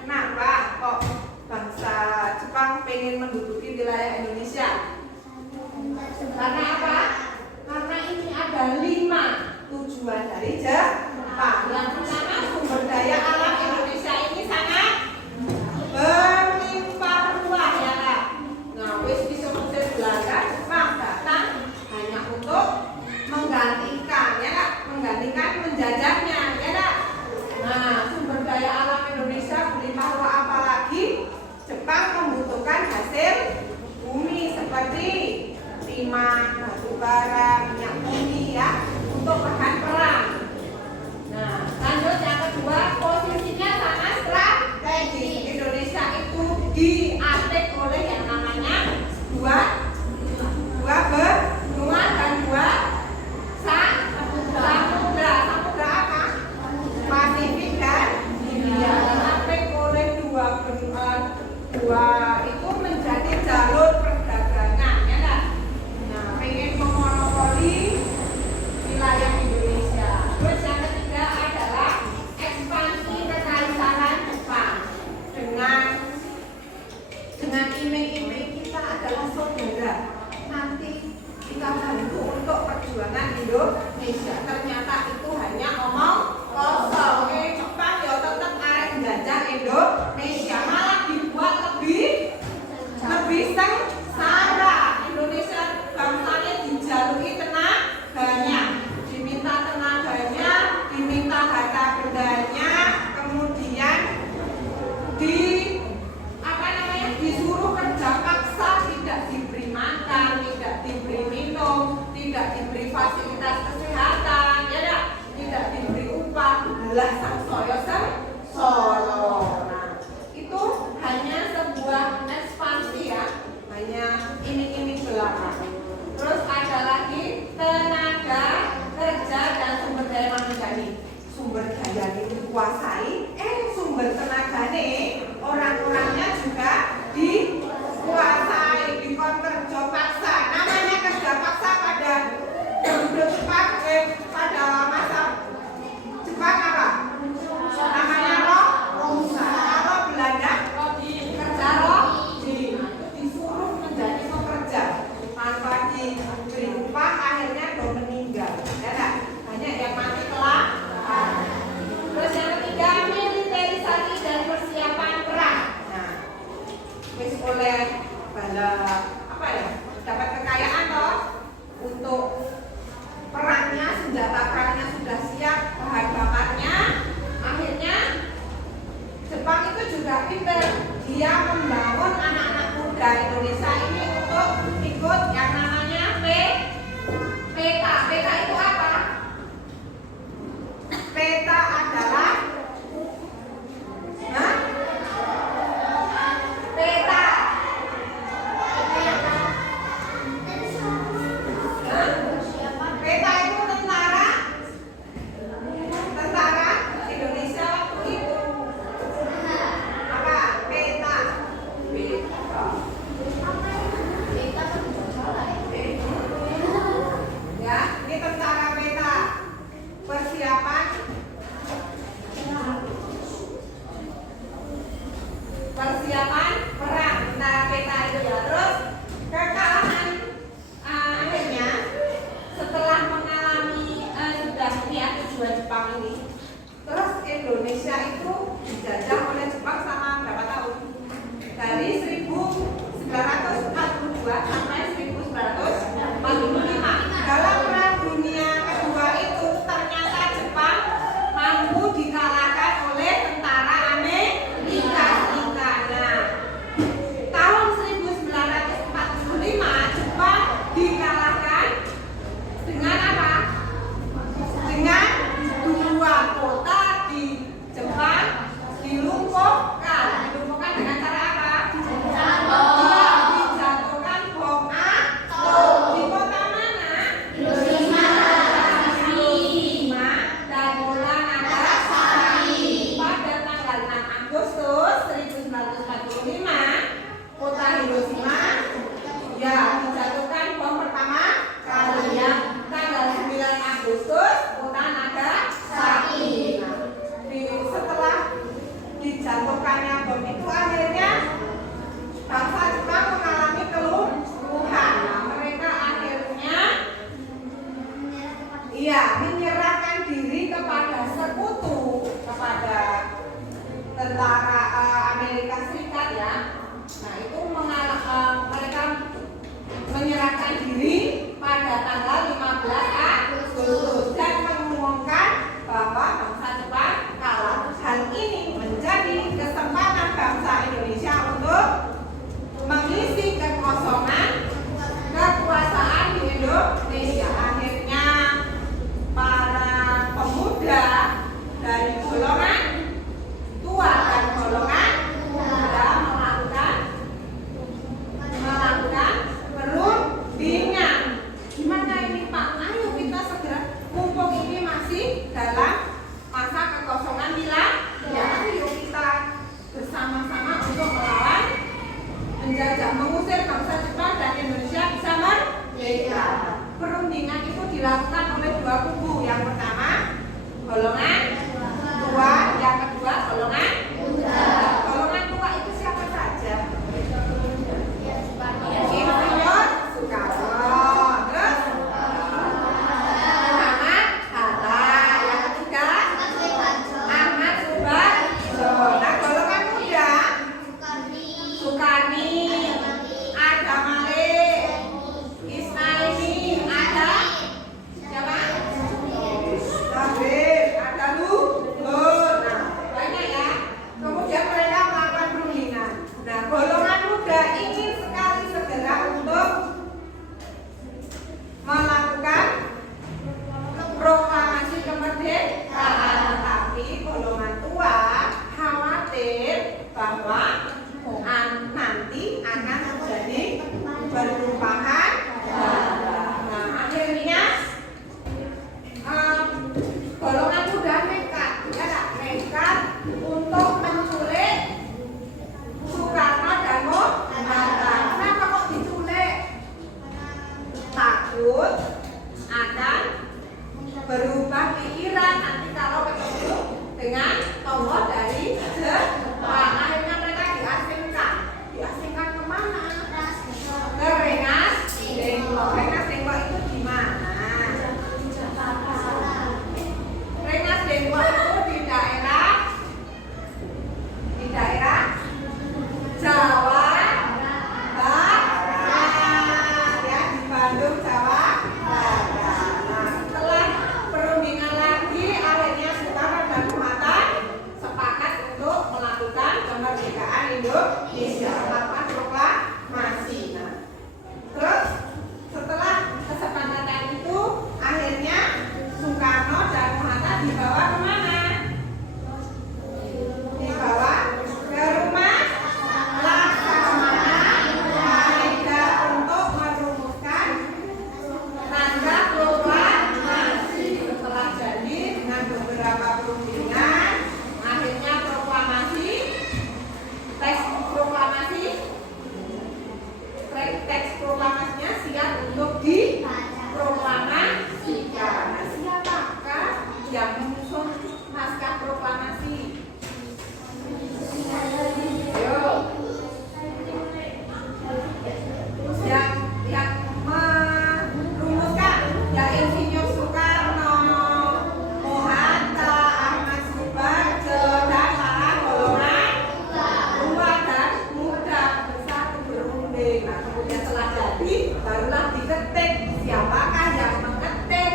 Kenapa kok bangsa Jepang pengen menduduki wilayah Indonesia? Karena apa? Karena ini ada 5 tujuan dari Jepang. Yang pertama, sumber daya alam Indonesia ini sangat berlimpah ruah ya Kak. Nah, wis bisa musir Belanda, Jepang datang hanya untuk menggantikan ya Kak, menggantikan menjajahnya ya Kak. Nah, sumber daya alam Indonesia berlimpah ruah, apalagi Jepang membutuhkan hasil bumi seperti timah, batu bara, minyak bumi ya untuk bahan perang. Nah, lanjut yang kedua, posisinya sangat strategis. Indonesia itu diatik oleh yang namanya dua benua dan dua samudra. Samudra apa? Pasifik dan Hindia. Diatik oleh dua itu menjadi jalur perdagangan ya kan? Nah, pengen memonopoli wilayah Indonesia. Terus yang ketiga adalah ekspansi kekaisaran Jepang dengan iming-iming kita adalah saudara. Nanti kita bantu untuk perjuangan Indonesia. Ternyata itu hanya omong kosong. Jepang ya tetap arek menjajah Indonesia, malah dibuat lebih sengsara. Indonesia bangsanya dijalui tenaganya, diminta tenaganya, diminta harta bendanya, kemudian disuruh kerja paksa, tidak diberi makan, tidak diberi minum, tidak diberi fasilitas kesehatan, ya tidak diberi upah, belah sang soyo solo. Nah, itu hanya sebuah ekspansi ya, hanya iming-iming belaka. Terus ada lagi tenaga kerja dan sumber daya manusia nih. Sumber daya ini dikuasai, sumber tenaga nih itu juga pinter. Dia membangun anak-anak muda Indonesia ini untuk ikut yang namanya peta. Peta itu apa? Peta adalah peta. Peta itu tentara Indonesia waktu itu. Apa? Peta. Ya, ini tentara peta. Persiapan perang tentara peta itu ya. Terus kekalahan akhirnya setelah mengalami sudah ya tujuan Jepang ini, terus Indonesia itu dijajah oleh Jepang sama berapa tahun? Dari 1942 sampai 1945. Dalam Perang Dunia Kedua itu ternyata Jepang mampu dikalahkan oleh tentara Amerika Serikat. Nah, tahun 1945 Jepang dikalahkan dengan apa? Dengan dua kota di Jepang dilumpuhkan. Dilumpuhkan dengan cara apa? Dijatuhkan bom atom. Di kota mana? Hiroshima dan Nagasaki. Pada tanggal 6 Agustus 1945, kota Hiroshima ya dijatuhkan bom pertama kali. Tanggal 9 Agustus kota Nagasaki. Setelah dijatuhkannya bom itu akhirnya bangsa Jepang mengalami kelumpuhan. Nah, mereka akhirnya menyerahkan diri kepada sekutu, kepada tentara Amerika Serikat ya. Nah, itu mereka menyerahkan diri pada tanggal 15 Agustus dan mengumumkan bahwa bangsa Jepang kalah. Hal ini menjadi kesempatan bangsa Indonesia untuk mengisi kekosongan kekuasaan di Indonesia. Akhirnya para pemuda dari golongan tua dan merumuskan kemerdekaan Indonesia, melakukan proklamasi. Nah, terus setelah kesepakatan itu akhirnya Soekarno dan Bung Hatta dibawa kemana? Dibawa ke rumah Laksamana Haidar untuk merumuskan naskah proklamasi. Setelah jadi dengan beberapa perundingan, akhirnya proklamasi, teks proklamasinya siap untuk diproklamasikan. Nah, siapakah yang menyusun naskah proklamasi? Yo. Yang merumuskan ya Insinyur Soekarno, Bung Hatta, Ahmad Subarjo, dan para golongan tua dan muda bersatu berunding. Nah, kemudian setelah jadi barulah diketik. Siapakah yang mengetik?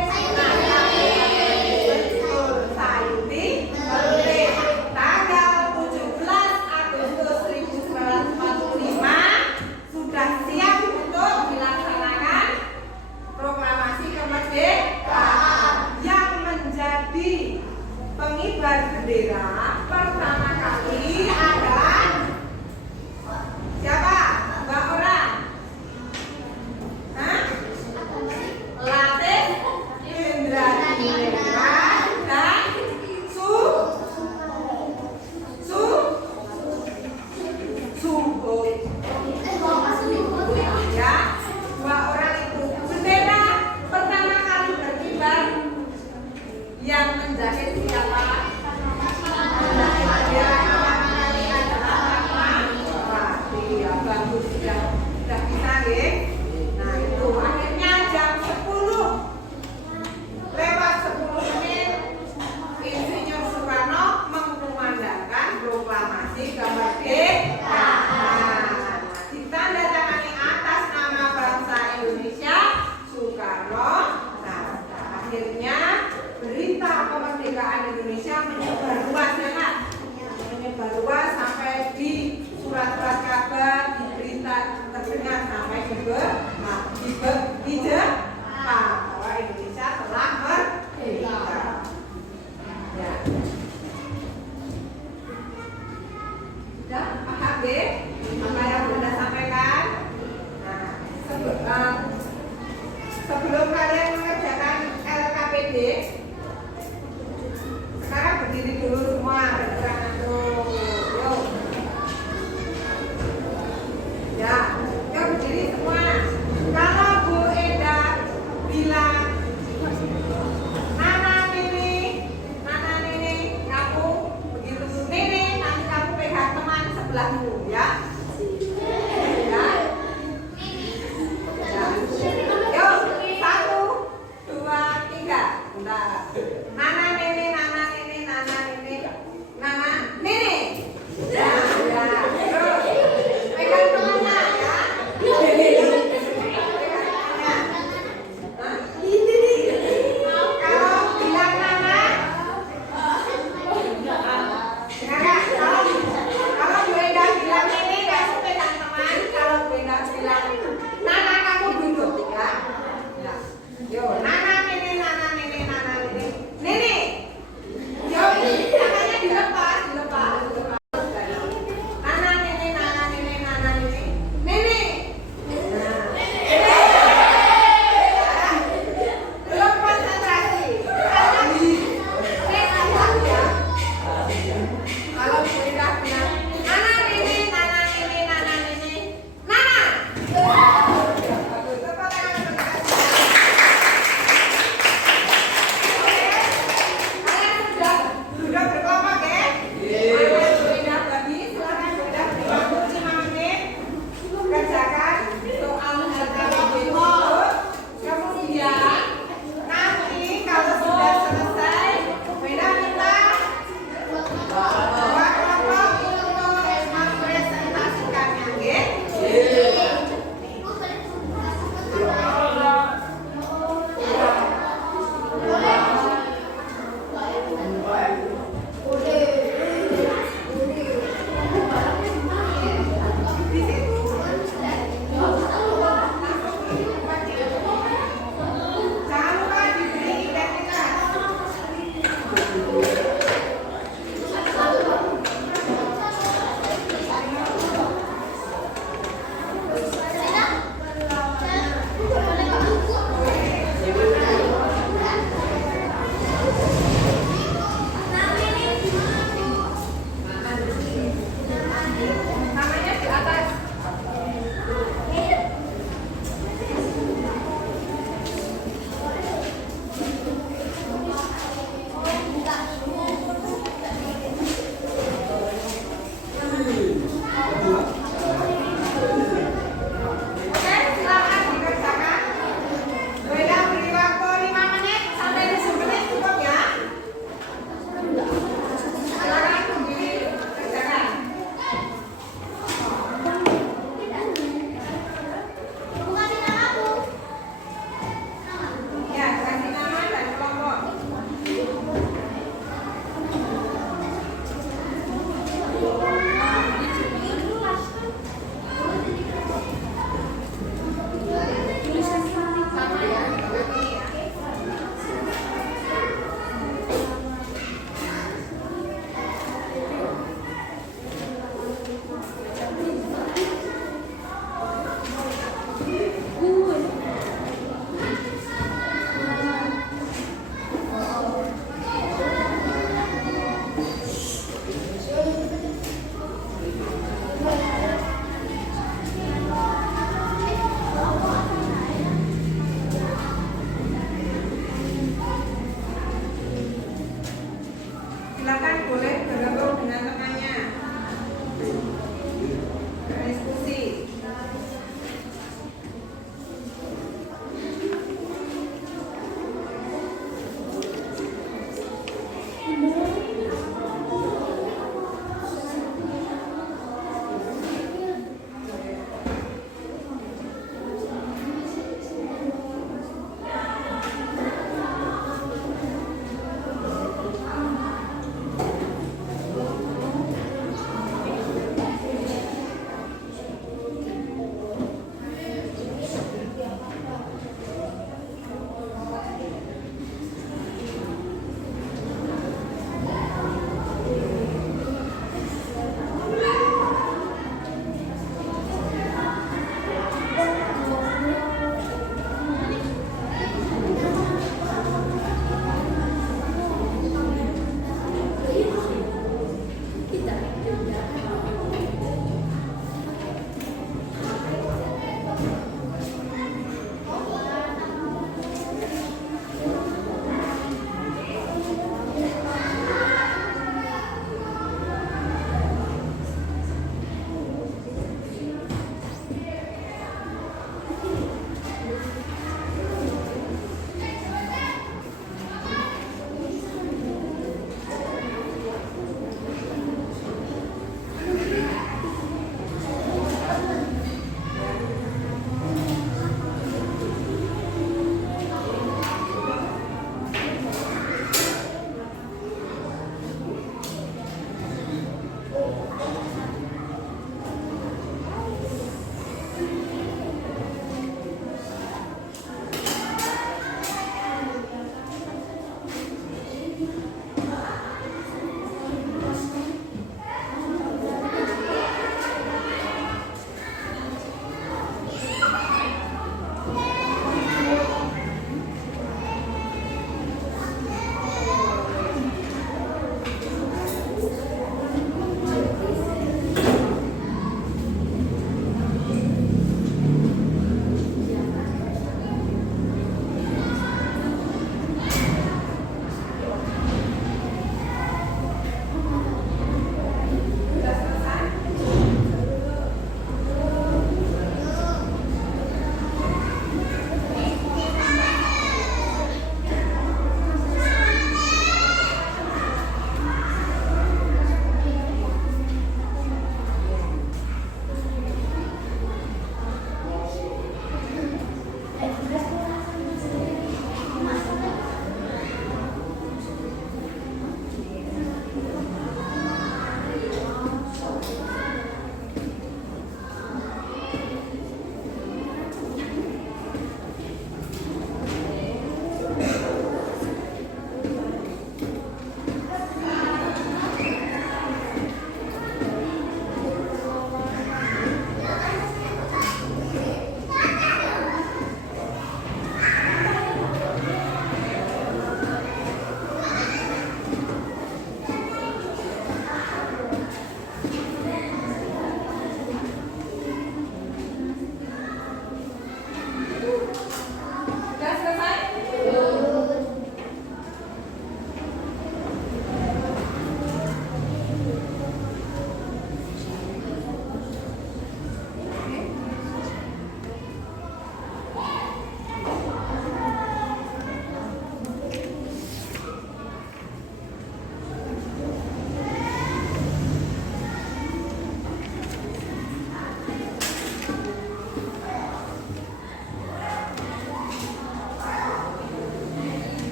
Sayuti Melik, tanggal 17 Agustus 1945 sudah siap untuk dilaksanakan proklamasi kemerdekaan. Yang menjadi pengibar bendera pertama kali adalah siapa? Dua orang. Hah? Latif Indragiri dan Suhut. Ya, dua orang itu. Bendera pertama kali berkibar yang menjahit siapa? Menjahit bendera pertama kali adalah Fatmawati. Ya, bagus, sudah bisa ya. Nah, itu akhirnya jam 10:10 Insinyur Soekarno mengumandangkan proklamasi kemerdekaan. Ditandatangani atas nama bangsa Indonesia Soekarno. Nah, akhirnya berita kemerdekaan Indonesia menyebar luas, ya, menyebar luas sampai di surat-surat kabar, di berita terdengar sampai di Jepang bahwa Indonesia telah merdeka. Ya. Sudah paham deh apa yang Bunda sampaikan? Nah, sebelum kalian mengerjakan LKPD, sekarang berdiri dulu semua, bergerak tuh. Yuk. Ya, yuk berdiri semua. Kalau Bu Eda bilang Nana Nini, kamu begitu Nini, nanti kamu pegang teman sebelahmu, ya. Ya. Yuk, 1, 2, 3. Bentar. Nana Nini. Ya, ya. Terus pegang temannya, ya. Kalau bilang Nana, dengarkan. Kalau Bu Eda bilang Nini,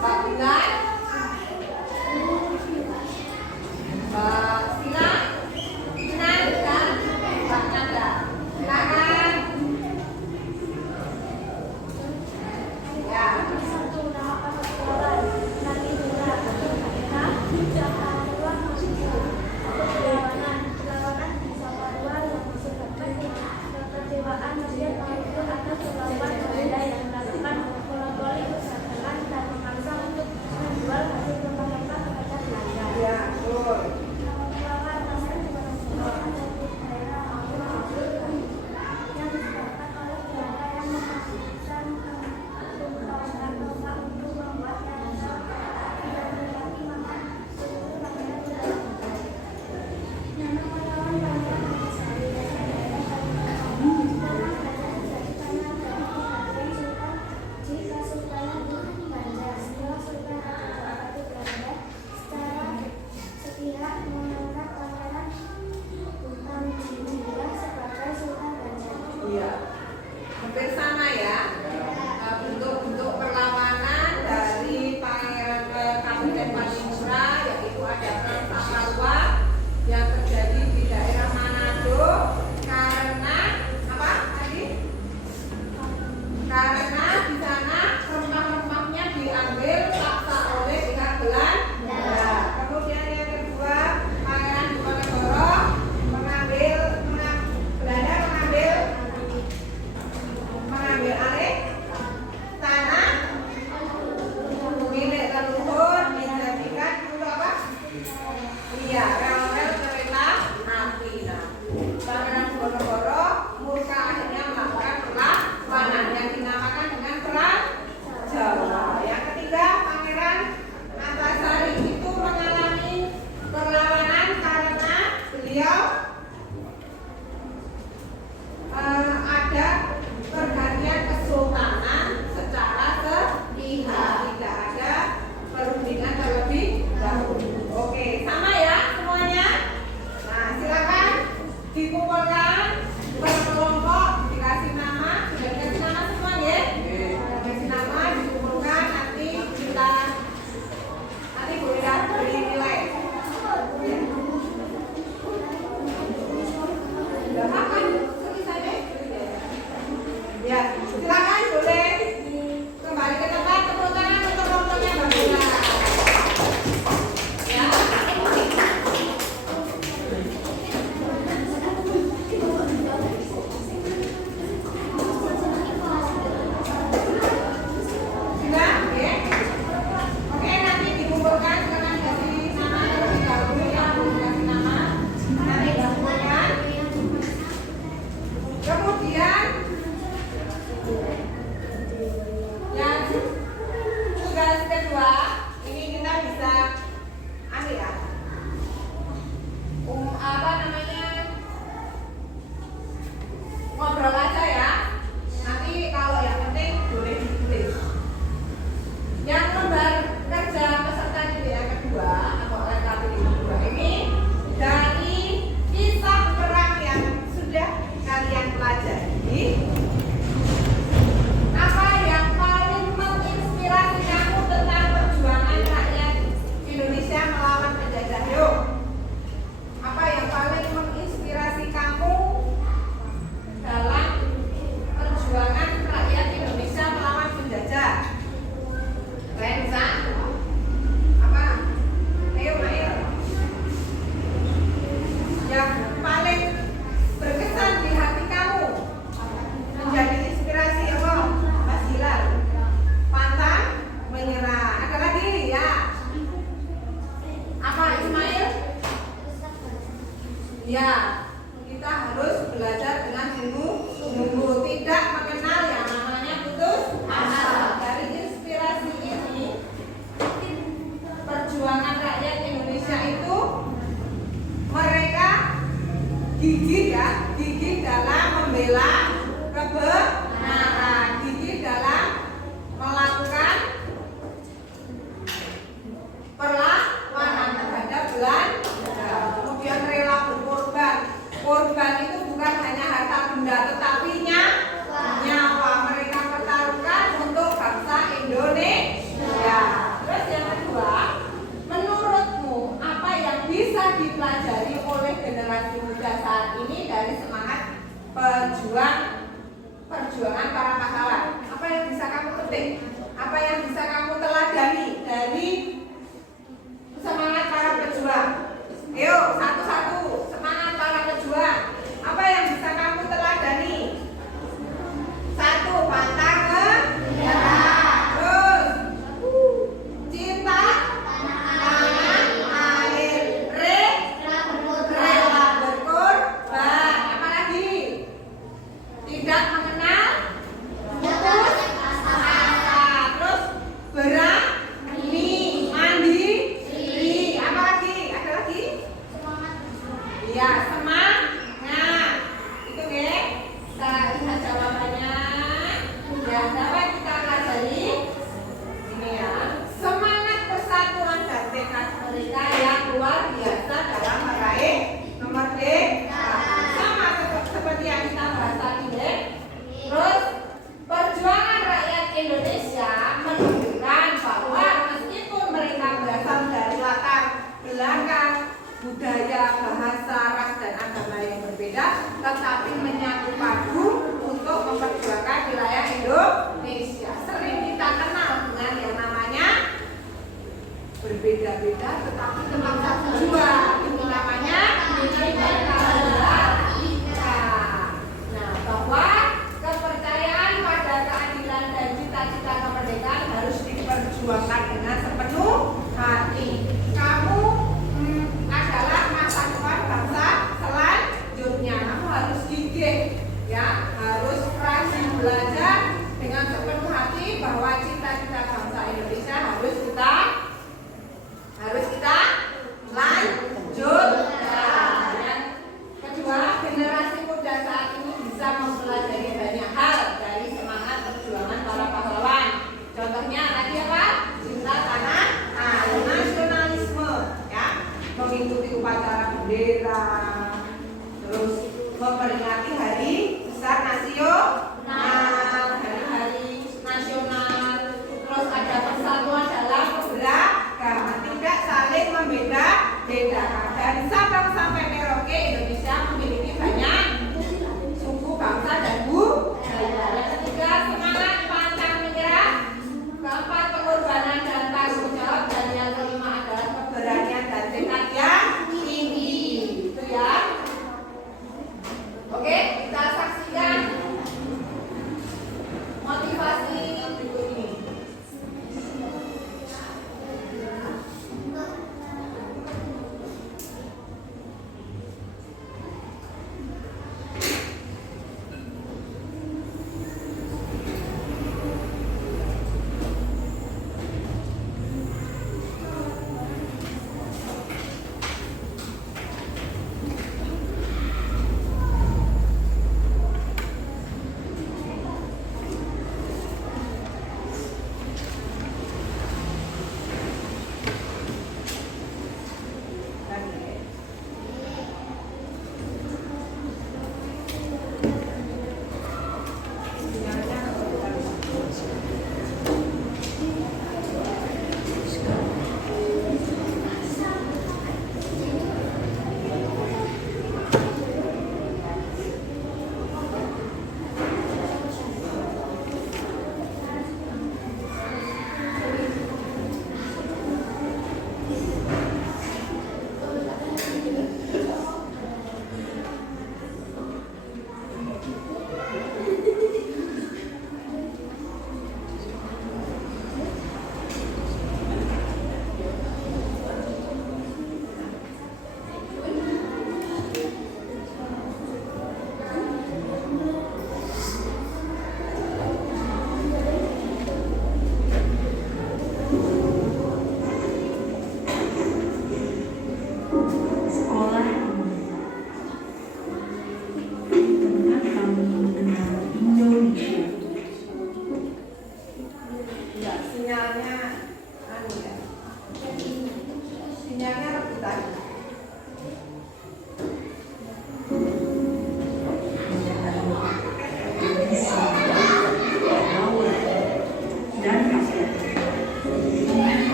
Mbak Bulan, Mbak Sila, Nanda, Mbak Nanda. Silakan. Ya. berbeda-beda tetapi tentang satu tujuan. Itu namanya Bhinneka Tunggal Ika. Nah, bahwa kepercayaan pada keadilan dan cita-cita kemerdekaan harus diperjuangkan dengan sepenuh hati. Kamu adalah masa depan bangsa selanjutnya. Kamu harus gigih, ya, harus rajin belajar dengan sepenuh hati bahwa cita-cita bangsa Indonesia harus kita lanjutkan. Dan kedua, generasi muda saat ini bisa mempelajari banyak hal dari semangat perjuangan para pahlawan. Contohnya tadi apa? Cinta tanah air, nasionalisme, ya, mengikuti upacara bendera, terus memperingati hari besar nasional, hari-hari nasional, terus ada persatuan dalam keberagaman, tidak saling membeda-bedakan. Dari Sabang sampai Merauke, Indonesia memiliki banyak suku, bangsa, dan budaya. Yang ketiga, semangat pantang menyerah. Keempat, pengorbanan dan tanggung jawab. Dan yang kelima adalah keberanian dan tekad yang tinggi. Itu ya. Oke, kita saksikan motivasi berikut ini.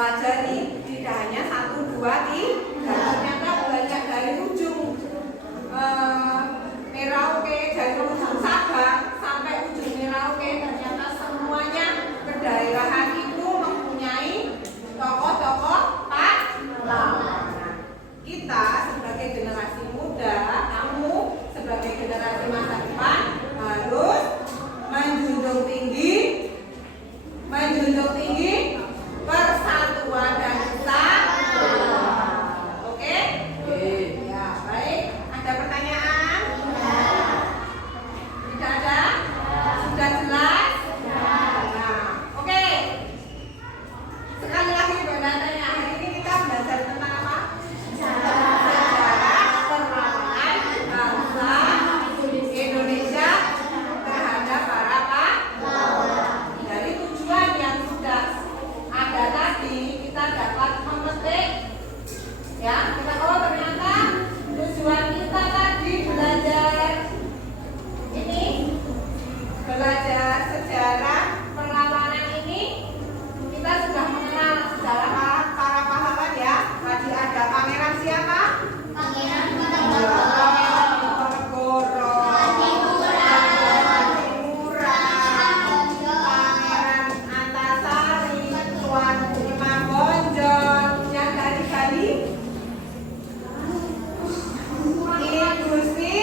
pelajari, tidak hanya 1, 2, 3. Ternyata banyak dari ujung Merauke, dari ujung Sabang sampai ujung Merauke, ternyata semuanya kedaerahan itu mempunyai tokoh-tokoh pahlawan. Kita sebagai generasi muda, kamu sebagai generasi masa depan harus menjunjung tinggi persatuan dan kesatuan. Oke? Ya, baik. Ada pertanyaan? Tidak ada? Sudah jelas? Nah, oke. Sekali lagi Bu tanya, hari ini kita belajar tentang apa? Sejarah perlawanan bangsa Indonesia terhadap para pahlawan. Dari tujuan yang sudah ada tadi, kita dapat memetik ya, kita ternyata tujuan kita tadi belajar sejarah perlawanan ini, kita sudah mengenal sejarah para pahlawan ya. Tadi ada pangeran siapa? Pangeran Diponegoro, Pangeran Antasari, Tuan Imam Bonjol, yang dari Bali Igusti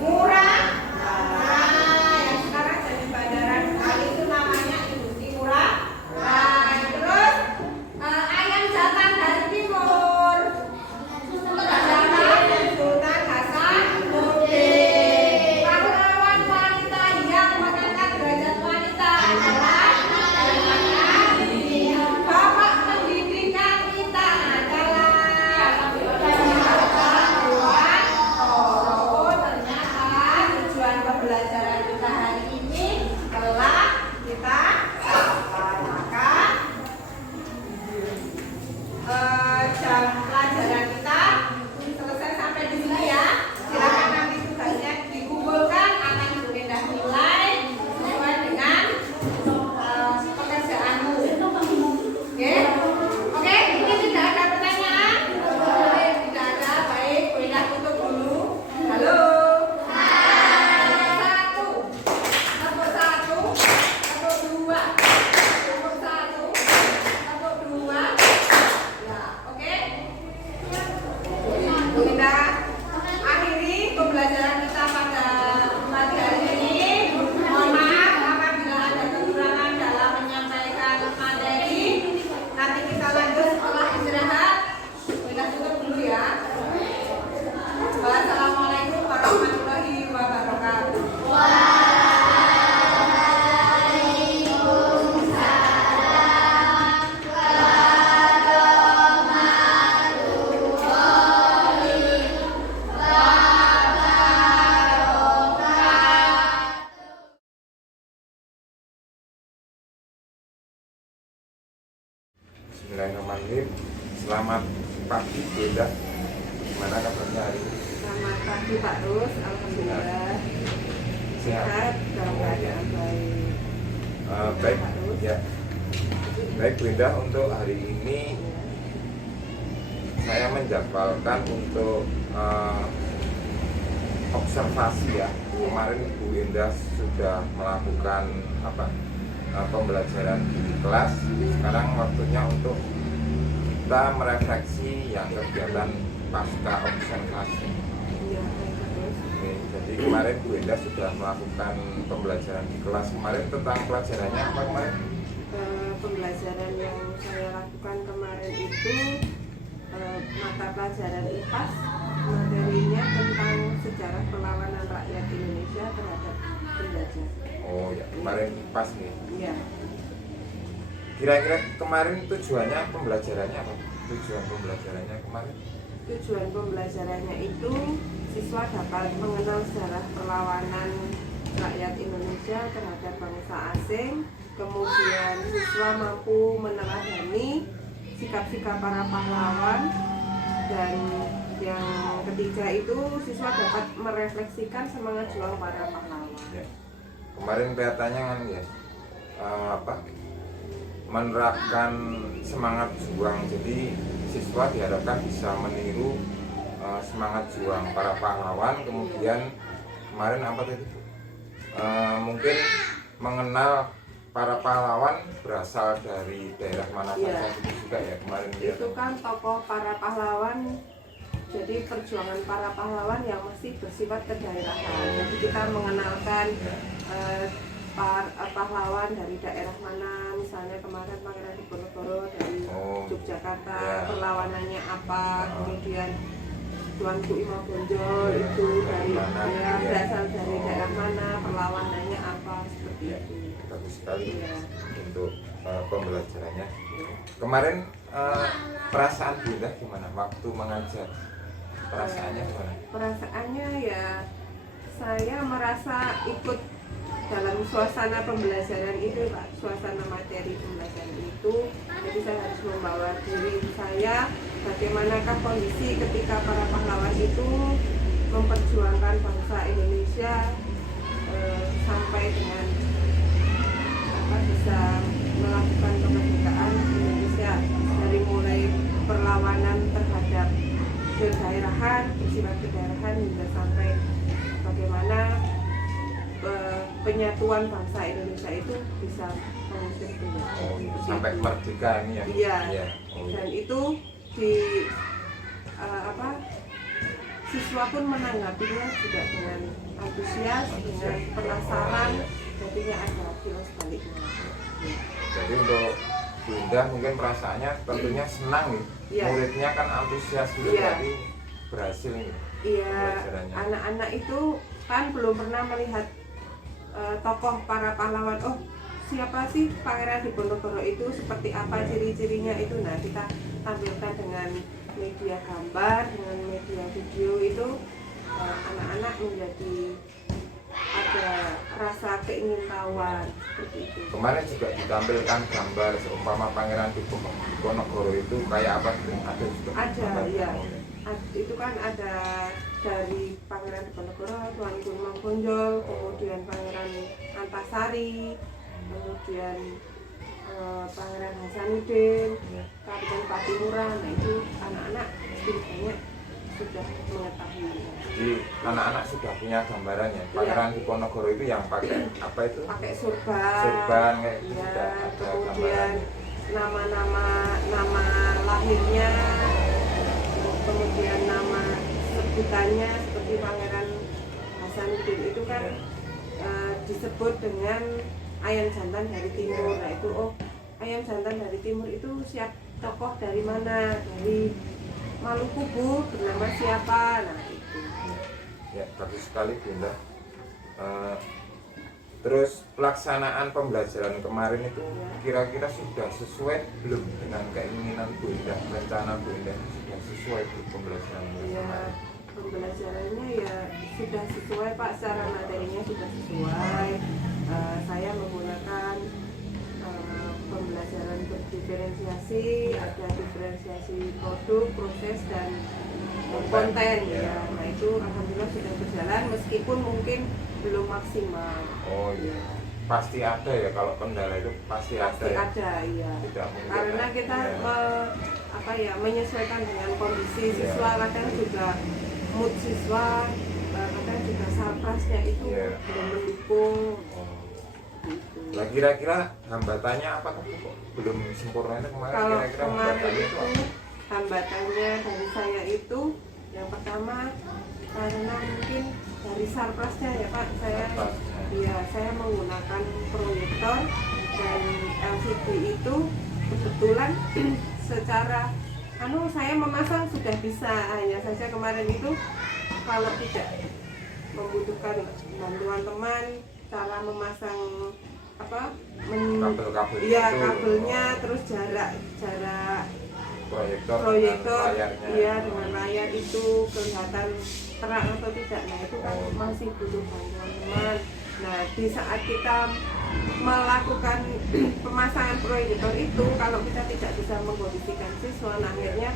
Ngurah Rai, yang sekarang jadi Bandara Bali itu namanya Igusti Ngurah Rai. Terus ayam jantan dari timur, Sultan Hasanuddin. Pahlawan wanita yang mengangkat derajat wanita adalah Bapak pendidikan kita adalah ternyata tujuan pembelajaran kita hari ini telah kita laksanakan. Jam pelajaran kita selesai sampai di sini ya. Silakan nanti tugasnya dikumpulkan, akan Bu Endah nilai sesuai dengan pekerjaanmu. Oke? Oke, ini tidak ada pertanyaan? Tidak ada, baik. Bu Endah tutup dulu. Halo. Satu. Tepuk satu. Tepuk dua. Tepuk satu. Tepuk dua. Ya, oke. Bu Endah akhiri pembelajaran kita pada pagi hari ini. Mohon maaf apabila ada kekurangan dalam menyampaikan materi. Nanti kita lanjut setelah istirahat. Bu Endah tutup dulu ya. Wassalamualaikum warahmatullahi wabarakatuh. Bismillahirrahmanirrahim. Selamat pagi Bu Endah. Gimana kabarnya hari ini? Selamat pagi Pak Rus, alhamdulillah Sehat? dalam keadaan baik. Baik, ya. Baik Bu Endah, untuk hari ini saya menjadwalkan untuk observasi ya. Kemarin Bu Endah sudah melakukan pembelajaran di kelas. Sekarang waktunya untuk kita merefleksi yang kegiatan pasca observasi. Iya, baik Pak Rus. Oke, jadi kemarin Bu Endah sudah melakukan pembelajaran di kelas. Kemarin tentang pelajarannya apa kemarin? Pembelajaran yang saya lakukan kemarin itu mata pelajaran IPAS, materinya tentang sejarah perlawanan rakyat Indonesia terhadap penjajah. Oh ya, kemarin pas nih. Iya. Kira-kira kemarin tujuannya pembelajarannya apa? Tujuan pembelajarannya kemarin? Tujuan pembelajarannya itu siswa dapat mengenal sejarah perlawanan rakyat Indonesia terhadap bangsa asing. Kemudian siswa mampu meneladani sikap-sikap para pahlawan, dan yang ketiga itu siswa dapat merefleksikan semangat juang para pahlawan. Ya. Kemarin kelihatannya kan ya menerapkan semangat juang. Jadi siswa diharapkan bisa meniru semangat juang para pahlawan. Kemudian kemarin apa tadi? Mungkin mengenal para pahlawan berasal dari daerah mana saja itu juga ya kemarin. Itu kan tokoh para pahlawan. Jadi perjuangan para pahlawan yang masih bersifat kedaerahan. Jadi kita mengenalkan pahlawan dari daerah mana, misalnya kemarin Pangeran Diponegoro dari Yogyakarta, perlawanannya apa, kemudian Tuanku Imam Bonjol itu dari berasal dari daerah mana, perlawanannya apa, seperti itu. Bagus sekali untuk pembelajarannya. Kemarin perasaan Bunda gimana waktu mengajar? Perasaannya gimana? Perasaannya ya saya merasa ikut dalam suasana pembelajaran itu Pak, suasana materi pembelajaran itu. Jadi saya harus membawa diri saya bagaimanakah kondisi ketika para pahlawan itu memperjuangkan bangsa Indonesia sampai dengan bisa melakukan kemerdekaan Indonesia, dari mulai perlawanan terhadap kedaerahan, bersifat kedaerahan hingga sampai bagaimana penyatuan bangsa Indonesia itu bisa mengusir sampai merdeka ini ya. Iya. Dan itu di siswa pun menanggapinya juga dengan antusias, dengan penasaran. Jadinya ada kilas baliknya. Jadi untuk Bunda mungkin perasaannya tentunya senang nih. Muridnya kan antusias gitu, berarti berhasil nih. Iya, anak-anak itu kan belum pernah melihat tokoh para pahlawan. Oh, siapa sih Pangeran Diponegoro itu, seperti apa ciri-cirinya itu. Nah, kita tampilkan dengan media gambar, dengan media video itu, anak-anak menjadi ada rasa keingintahuan seperti itu. Kemarin juga ditampilkan gambar seumpama Pangeran Diponegoro itu kayak apa? Ada juga. Ada, ya. Itu kan ada dari Pangeran Diponegoro, Tuanku Imam Bonjol, kemudian Pangeran Antasari, kemudian Pangeran Hasanuddin, Kapten Patimura. Nah itu anak-anak banyak sudah mengetahui. Jadi anak-anak sudah punya gambarannya. Pangeran Diponegoro itu yang pakai apa itu? Pakai surban. Surban kayak itu Ya, sudah ada kemudian gambarannya. nama lahirnya, kemudian nama sebutannya seperti Pangeran Hasanuddin itu kan disebut dengan ayam jantan dari timur. Nah itu ayam jantan dari timur itu tokoh dari mana? Dari Maluku Bu, bernama siapa? Nah itu. Ya bagus sekali Bunda. Terus pelaksanaan pembelajaran kemarin itu kira-kira sudah sesuai belum dengan keinginan Bunda, rencana Bunda sudah sesuai belum pembelajaran kemarin? Pembelajarannya ya sudah sesuai Pak, secara materinya sudah sesuai. Saya menggunakan pembelajaran berdiferensiasi, ada diferensiasi produk, proses, dan konten ya. Nah itu alhamdulillah sudah berjalan meskipun mungkin belum maksimal. Oh iya, pasti ada ya, kalau kendala itu pasti ada ya? Ada ya. Tidak mungkin Karena kita menyesuaikan dengan kondisi siswa, kadang juga mood siswa, kadang juga sarprasnya itu belum mendukung. Nah kira-kira hambatannya apa tuh kok belum sempurna itu kemarin? Kalau Kira-kira kemarin itu hambatannya dari saya itu yang pertama karena mungkin dari sarprasnya ya Pak, saya menggunakan proyektor dan LCD itu kebetulan secara saya memasang sudah bisa, hanya saja kemarin itu kalau tidak membutuhkan bantuan teman cara memasang kabelnya, terus jarak proyektor dengan layar itu kelihatan terang atau tidak. Nah itu kan masih butuh bantuan teman. Nah di saat kita melakukan pemasangan proyektor itu, kalau kita tidak bisa mengkondisikan siswa, akhirnya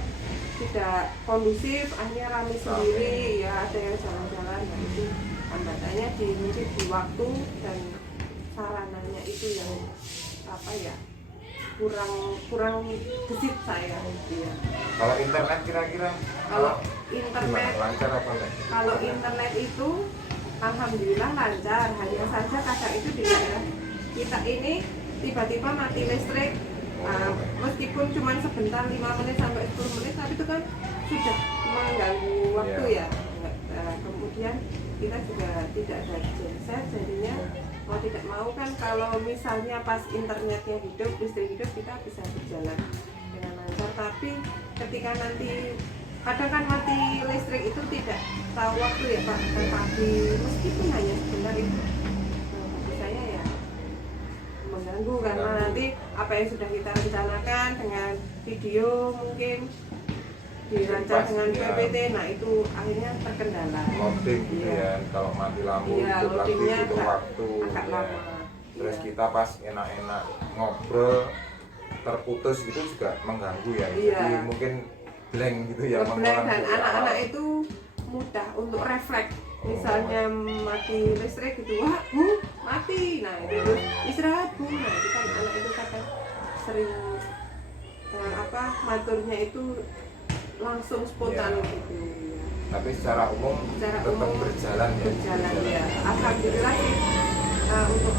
tidak kondusif, akhirnya rame sendiri, ya ada yang jalan-jalan. Nah itu hambatannya mungkin di waktu dan sarananya itu yang kurang gesit saya. Iya. Kalau internet kira-kira Kalau gimana? internet Lancar apa enggak? Kalau internet itu alhamdulillah lancar, hanya saja kadang itu di daerah kita ini tiba-tiba mati listrik. Meskipun cuma sebentar 5 menit sampai 10 menit, tapi itu kan sudah mengganggu waktu ya. Kemudian kita juga tidak ada genset, jadinya mau tidak mau kan kalau misalnya pas internetnya hidup, listrik hidup, kita bisa berjalan dengan lancar. Tapi ketika nanti kadang kan mati listrik itu tidak tahu waktu ya Pak, dan pagi meskipun hanya sebentar itu bagi saya ya mengganggu, karena nanti apa yang sudah kita rencanakan dengan video mungkin dirancang dengan PPT, nah itu akhirnya terkendala. Loading gitu ya, kalau mati lampu Iya, itu lagi loadingnya butuh waktu agak ya. lama. Terus Iya. kita pas enak-enak ngobrol terputus itu juga mengganggu ya. Iya. Jadi mungkin blank gitu ya. Ngeblank, mengulang dan dari anak-anak awal. itu mudah untuk refleks. Misalnya mati listrik gitu, wah bu mati, nah itu terus istirahat bu, nah itu kan anak itu kadang sering maturnya itu langsung spontan Iya. gitu. Tapi secara umum Secara tetap umum berjalan ya. berjalan ya. Alhamdulillah sih untuk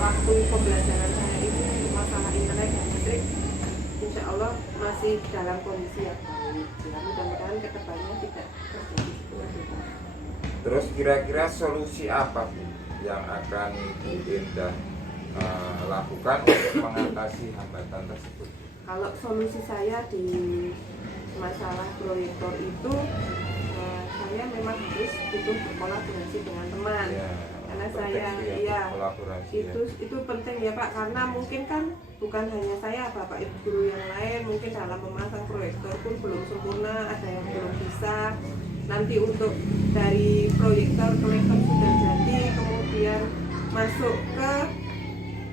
waktu pembelajaran saya ini untuk masalah internet dan listrik, insya Allah masih dalam kondisi yang baik. Ya, mudah-mudahan kedepannya tidak terjadi seperti itu. Terus kira-kira solusi apa Bu yang akan Bu Endah lakukan untuk mengatasi hambatan tersebut? Kalau solusi saya di masalah proyektor itu, saya memang harus butuh berkolaborasi dengan teman. Ya, Karena penting saya itu ya, iya kolaborasi itu penting ya Pak, karena mungkin kan bukan hanya saya, Bapak Ibu guru yang lain mungkin dalam memasang proyektor pun belum sempurna, ada yang belum bisa. Nanti untuk dari proyektor kolektor sudah jadi, kemudian masuk ke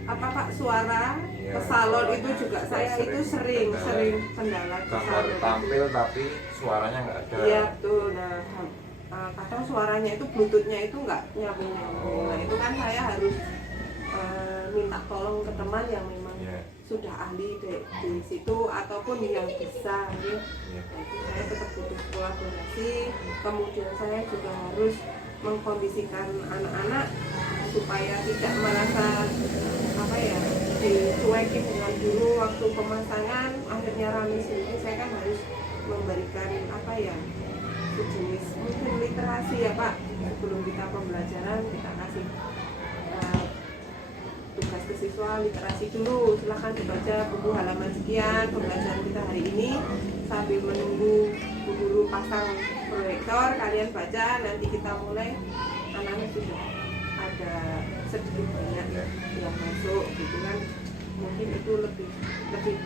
apa Pak suara Ya, ke salon itu suaranya juga juga saya itu sering kendala di gambar salon tampil itu. tapi suaranya nggak ada. Iya betul. Nah kadang suaranya itu bluetoothnya itu nggak nyambung. Nah itu kan saya harus minta tolong ke teman yang memang Ya. sudah ahli di situ ataupun yang bisa ya. Ya. Nah, itu saya tetap butuh kolaborasi. Kemudian saya juga harus mengkondisikan anak-anak supaya tidak merasa dicuekin dengan dulu waktu pemasangan, akhirnya rame sendiri. Saya kan harus memberikan sejenis mungkin literasi ya Pak, sebelum kita pembelajaran kita kasih tugas ke siswa literasi dulu, silahkan dibaca buku halaman sekian pembelajaran kita hari ini, sambil menunggu Bu Guru pasang proyektor kalian baca, nanti kita mulai. Anak-anak sudah ada sedikit banyak yang masuk gitu kan, mungkin itu lebih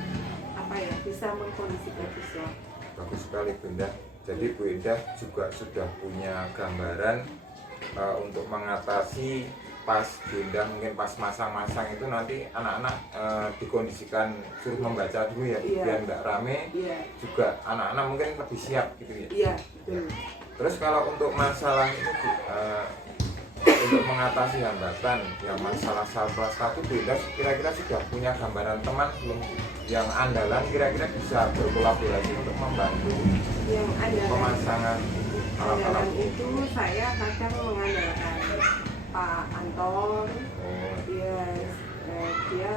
bisa mengkondisikan siswa. Bagus sekali Bu Endah. Jadi Bu Endah juga sudah punya gambaran untuk mengatasi pas Bu Endah mungkin pas masang-masang itu nanti anak-anak dikondisikan suruh membaca dulu ya, Iya. biar nggak rame. Iya. Juga anak-anak mungkin lebih siap gitu ya. Iya betul. Terus kalau untuk masalah ini Bu, untuk mengatasi hambatan yang masalah kelas 1 Bu Endah kira-kira sudah punya gambaran teman belum yang andalan kira-kira bisa berkolaborasi untuk membantu Yang andalan pemasangan alat-alat itu saya kadang mengandalkan Pak Anton. Yes, dia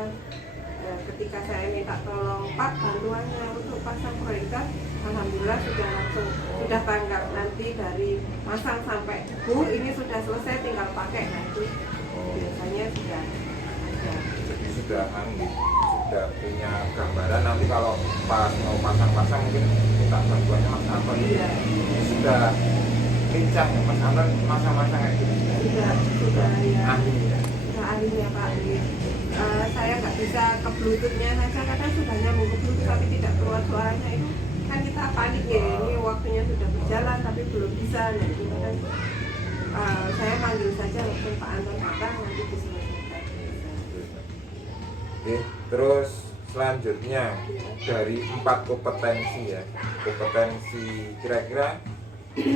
ketika saya minta tolong Pak bantuannya untuk pasang proyektor, alhamdulillah sudah tanggap. Nanti dari masang sampai Bu ini sudah selesai tinggal pakai, nah itu biasanya sudah ada. Sudah punya gambaran. Nanti kalau pas mau pasang-pasang mungkin minta bantuannya Mas Anton. Iya. Sudah lincah ya Mas Anton masang-masang kayak gitu. Sudah ya. Ahli ya. Sudah ahlinya Pak. Saya nggak bisa ke bluetoothnya saja, kadang sudah nyambung ke bluetooth tapi tidak keluar suaranya, itu kan kita panik ya, ini waktunya sudah berjalan tapi belum bisa. Nah itu kan saya panggil saja langsung Pak Anton datang, nanti diselesaikan. Oke, terus selanjutnya dari 4 kompetensi ya, kompetensi kira-kira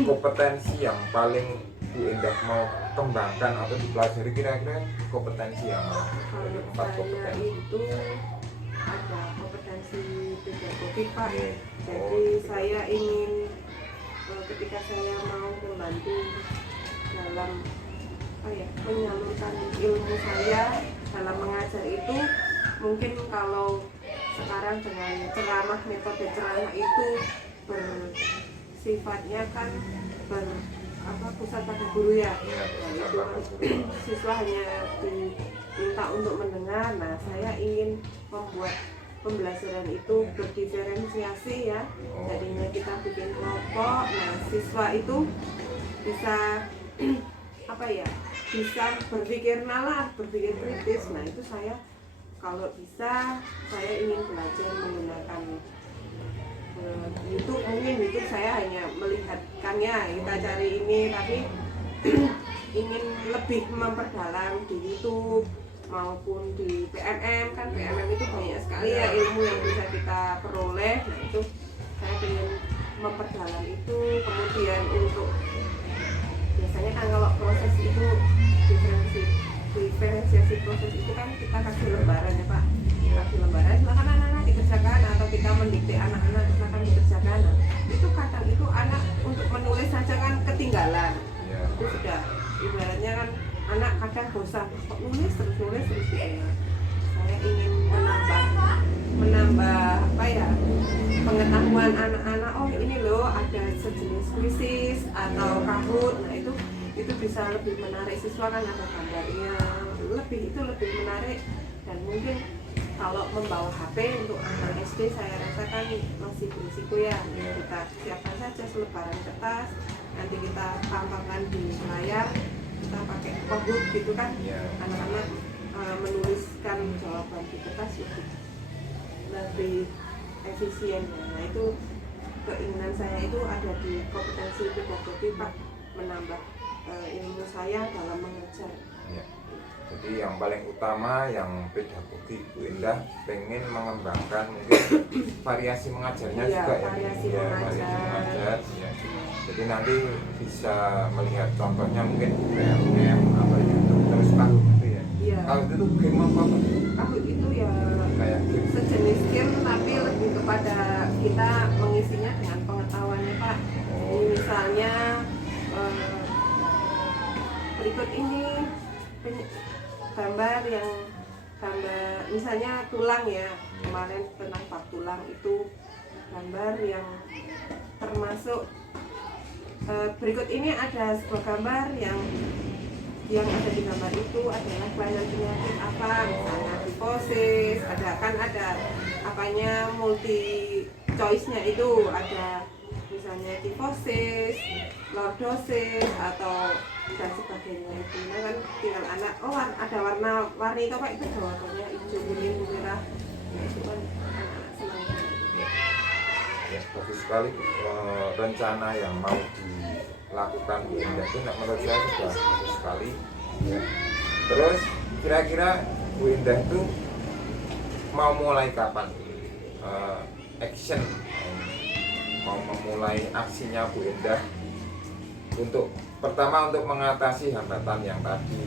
kompetensi yang paling Bu Endah mau kembangkan atau dipelajari kira-kira kompetensi yang mana dari 4 Saya kompetensi? itu ada pedagogik Pak. Iya. Jadi saya ingin ketika saya mau membantu dalam menyalurkan ilmu saya dalam mengajar itu, mungkin kalau sekarang dengan ceramah, metode ceramah itu bersifatnya kan pusat pada guru ya. Iya, Nah, pusat itu pada guru. siswa hanya diminta untuk mendengar. Nah, saya ingin membuat pembelajaran itu berdiferensiasi ya. Jadinya kita bikin kelompok. Nah, siswa itu bisa bisa berpikir nalar, berpikir kritis. Nah, itu saya kalau bisa saya ingin belajar menggunakan YouTube. Mungkin YouTube saya hanya melihatkannya, kita cari ini, tapi ingin lebih memperdalam di YouTube maupun di PMM. Kan PMM itu banyak sekali ya ilmu yang bisa kita peroleh. Nah, itu saya ingin memperdalam itu. Kemudian untuk biasanya kan kalau proses itu diferensiasi proses itu kan kita kasih lembaran ya Pak, kasih lembaran silakan anak-anak dikerjakan, atau kita mendikte anak-anak silakan dikerjakan. Nah, itu kadang itu anak untuk menulis saja kan ketinggalan. Itu sudah ibaratnya kan anak kadang bosan, kok nulis terus gitu. Saya ingin menambah pengetahuan anak-anak. Oh, ini loh ada sejenis krisis atau kahut. Nah, itu bisa lebih menarik siswa, kan ada gambarnya, itu lebih menarik. Dan mungkin kalau membawa HP untuk anak SD saya rasa kan masih berisiko ya. Kita siapkan saja selebaran kertas, nanti kita tampilkan di layar, kita pakai Kahoot gitu kan. Anak-anak menuliskan jawaban di kertas lebih efisien. Nah, itu keinginan saya itu ada di kompetensi pedagogi Pak, menambah ilmu saya dalam mengajar. Ya. Jadi yang paling utama yang pedagogi Bu Indah pengen mengembangkan mungkin variasi mengajarnya juga ya. Variasi mengajar. Ya. Jadi nanti bisa melihat contohnya mungkin di PMM apa itu terus Kahoot itu ya. Iya. Kahoot itu game apa Pak? Kahoot itu ya Kayak game. sejenis game tapi lebih kepada kita mengisinya dengan pengetahuannya Pak. Jadi misalnya berikut ini gambar misalnya tulang ya, kemarin tentang bab tulang itu gambar yang termasuk berikut ini ada sebuah gambar yang ada di gambar itu adalah kelainan penyakit apa, misalnya tifosis, ada multi choice-nya itu ada misalnya tifosis, lordosis atau dan sebagainya itu. Nah, kan tinggal anak ada warna-warni itu Pak, itu jawabannya hijau, kuning, merah. Itu kan anak-anak senang. Ya, bagus sekali rencana yang mau dilakukan Bu Indah itu menurut saya sudah bagus sekali ya. Terus kira-kira Bu Indah itu mau mulai kapan action, mau memulai aksinya Bu Indah untuk pertama untuk mengatasi hambatan yang tadi,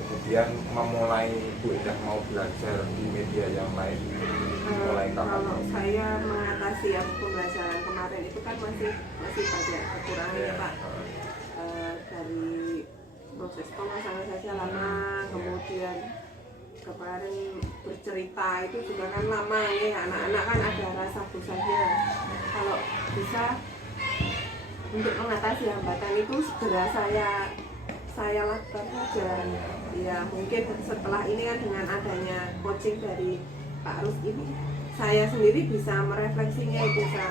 kemudian memulai Bu Indah mau belajar di media yang lain mulai kapan? Kalau saya mengatasi yang pembelajaran kemarin itu kan masih banyak kekurangan ya Pak. Dari proses pemasangan saja lama, kemudian kemarin bercerita itu juga kan lama ya, anak-anak kan ada rasa bosannya. Kalau bisa untuk mengatasi hambatan itu segera saya lakukan saja ya. Mungkin setelah ini kan dengan adanya coaching dari Pak Rus ini, saya sendiri bisa merefleksinya, bisa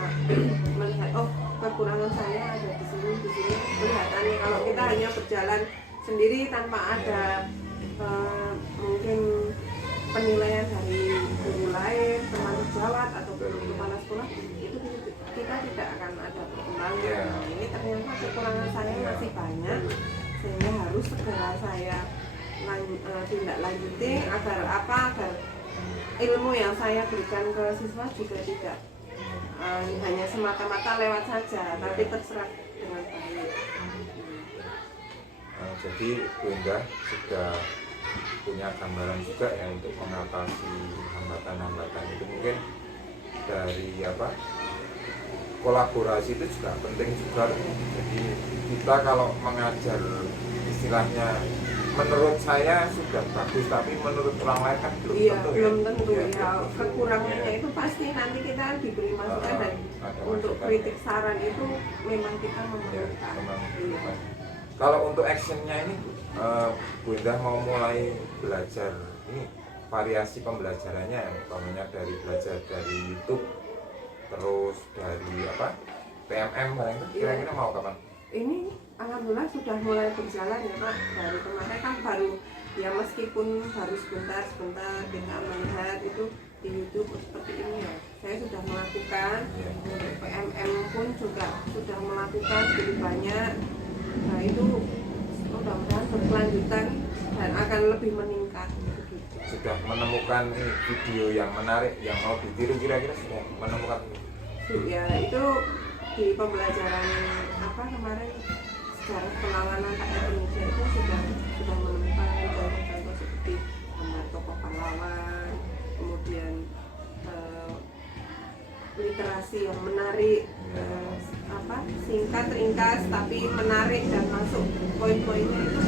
melihat kekurangan saya ada di sini kelihatannya. Kalau kita hanya berjalan sendiri tanpa ada mungkin penilaian dari guru lain, teman sejawat atau guru kepala sekolah, itu kita tidak akan ada perkembangan. Nah, ini ternyata kekurangan saya masih banyak, sehingga harus segera saya tindak lanjuti agar ilmu yang saya berikan ke siswa juga tidak hanya semata-mata lewat saja, tapi terserap dengan baik. Jadi Bu Indah sudah punya gambaran juga ya untuk mengatasi hambatan-hambatan itu. Mungkin dari kolaborasi itu juga penting juga. Jadi kita kalau mengajar istilahnya menurut saya sudah bagus, tapi menurut orang lain kan belum Iya, tentu belum ya. tentu Iya, ya. betul. Kekurangannya Iya. itu pasti nanti kita diberi masukan dan Ada untuk masukan. kritik saran itu memang kita Ya, memerlukan. memang Iya. memerlukan. Kalau untuk actionnya ini Bu Indah mau mulai belajar ini variasi pembelajarannya, umpamanya dari belajar dari YouTube, terus dari PMM barang itu kira-kira mau kapan? Ini alhamdulillah sudah mulai berjalan ya Pak. Dari kemarin kan baru ya, meskipun baru sebentar kita melihat itu di YouTube seperti ini ya. Saya sudah melakukan, Iya. untuk PMM pun juga sudah melakukan sedikit banyak. Nah itu mudah-mudahan berkelanjutan dan akan lebih meningkat. Begitu. Sudah menemukan ini video yang menarik yang mau ditiru, kira-kira sudah menemukan ini? Ya itu di pembelajaran kemarin sejarah perlawanan rakyat Indonesia itu sudah menemukan contoh-contoh seperti gambar tokoh pahlawan, kemudian literasi yang menarik, singkat ringkas tapi menarik dan masuk poin-poinnya itu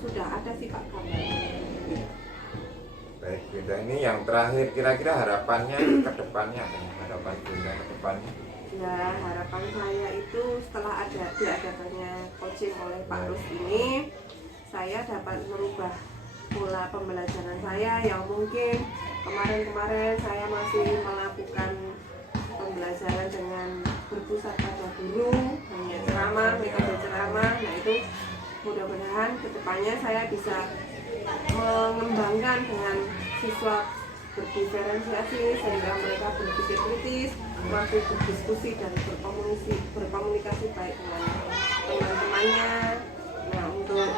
sudah ada sih Pak gambarnya. Baik Bunda, ini yang terakhir kira-kira harapannya ke depannya apa ya? Harapan Bunda ke depannya? Ya, harapan saya itu setelah diadakannya coaching oleh Pak Rus ini, saya dapat merubah pola pembelajaran saya yang mungkin kemarin saya masih melakukan pembelajaran dengan berpusat pada guru, hanya ceramah, metode ceramah. Nah itu mudah-mudahan kedepannya saya bisa mengembangkan dengan siswa berdiferensiasi sehingga mereka berpikir kritis, mampu berdiskusi dan berkomunikasi baik dengan teman-temannya. Nah untuk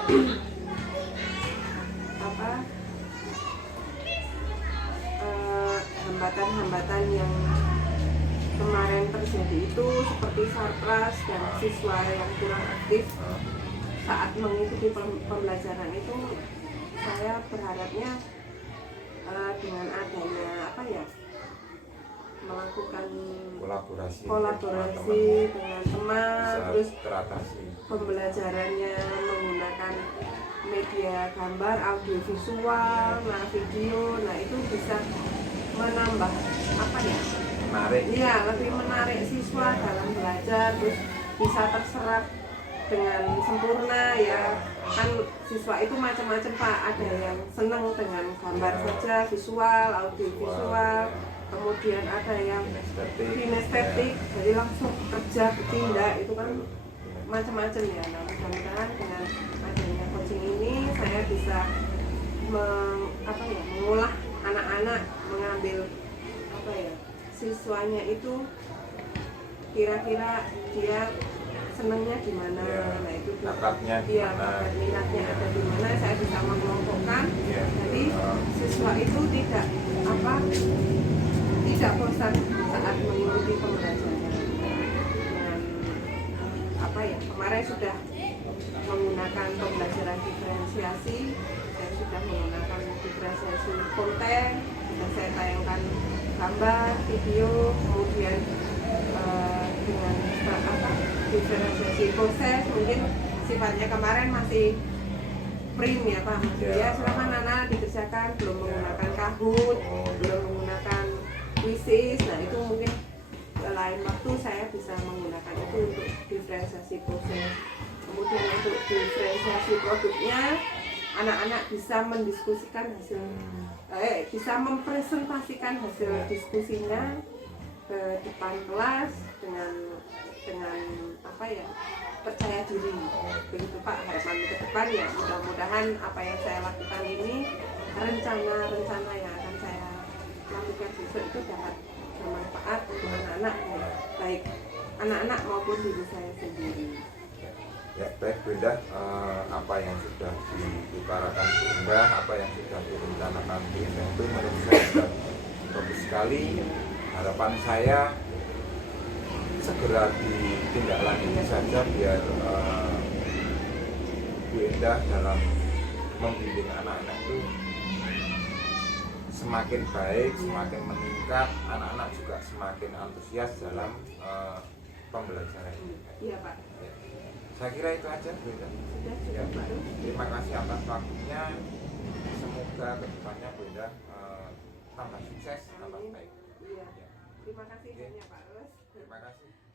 hambatan-hambatan yang kemarin terjadi itu seperti sarpras dan siswa yang kurang aktif saat mengikuti pembelajaran itu, saya berharapnya dengan adanya melakukan kolaborasi dengan teman, terus teratasi pembelajarannya menggunakan media gambar, audio visual, video, nah itu bisa menambah menarik. Iya, lebih menarik siswa dalam belajar, terus bisa terserap dengan sempurna ya. Kan siswa itu macam-macam Pak, ada yang senang dengan gambar saja, visual, audio visual, kemudian ada yang kinestetik, jadi langsung kerja bertindak, itu kan macam-macam ya. Nah mudah-mudahan dengan adanya coaching ini saya bisa mengolah anak-anak, mengambil siswanya itu kira-kira dia senangnya di mana, nah itu bakatnya di mana, bakat minatnya ada di mana, saya bisa mengelompokkan. Jadi siswa itu tidak bosan saat mengikuti pembelajaran. Dan kemarin sudah menggunakan pembelajaran diferensiasi, saya sudah menggunakan diferensiasi konten, dan saya tayangkan gambar, video, kemudian dengan diferensiasi proses, mungkin sifatnya kemarin masih print ya Pak, ya silakan anak dikerjakan, belum menggunakan Kahoot, belum menggunakan Quizzes. Nah itu mungkin lain waktu saya bisa menggunakan itu untuk diferensiasi proses. Kemudian untuk diferensiasi produknya, anak-anak bisa mendiskusikan hasil, bisa mempresentasikan hasil diskusinya ke depan kelas dengan percaya diri. Begitu Pak harapan ke depan ya. Mudah-mudahan apa yang saya lakukan ini, rencana yang akan saya lakukan besok itu dapat bermanfaat untuk anak-anak, baik anak-anak maupun diri saya sendiri. Ya baik Bunda, apa yang sudah diutarakan Bunda, apa yang sudah direncanakan Bunda itu menurut saya sudah bagus sekali. Harapan saya segera ditindaklanjuti saja biar Bu Indah dalam membimbing anak-anak itu semakin baik, semakin meningkat, anak-anak juga semakin antusias dalam pembelajaran ini. Iya Pak. Ya. Saya kira itu aja, Bu Indah. Sudah Ya. cukup Pak Rus. Terima kasih atas waktunya. Semoga kedepannya Bu Indah tambah sukses, tambah baik. Iya. Ya. Terima kasih Oke. banyak Pak Rus. Terima kasih.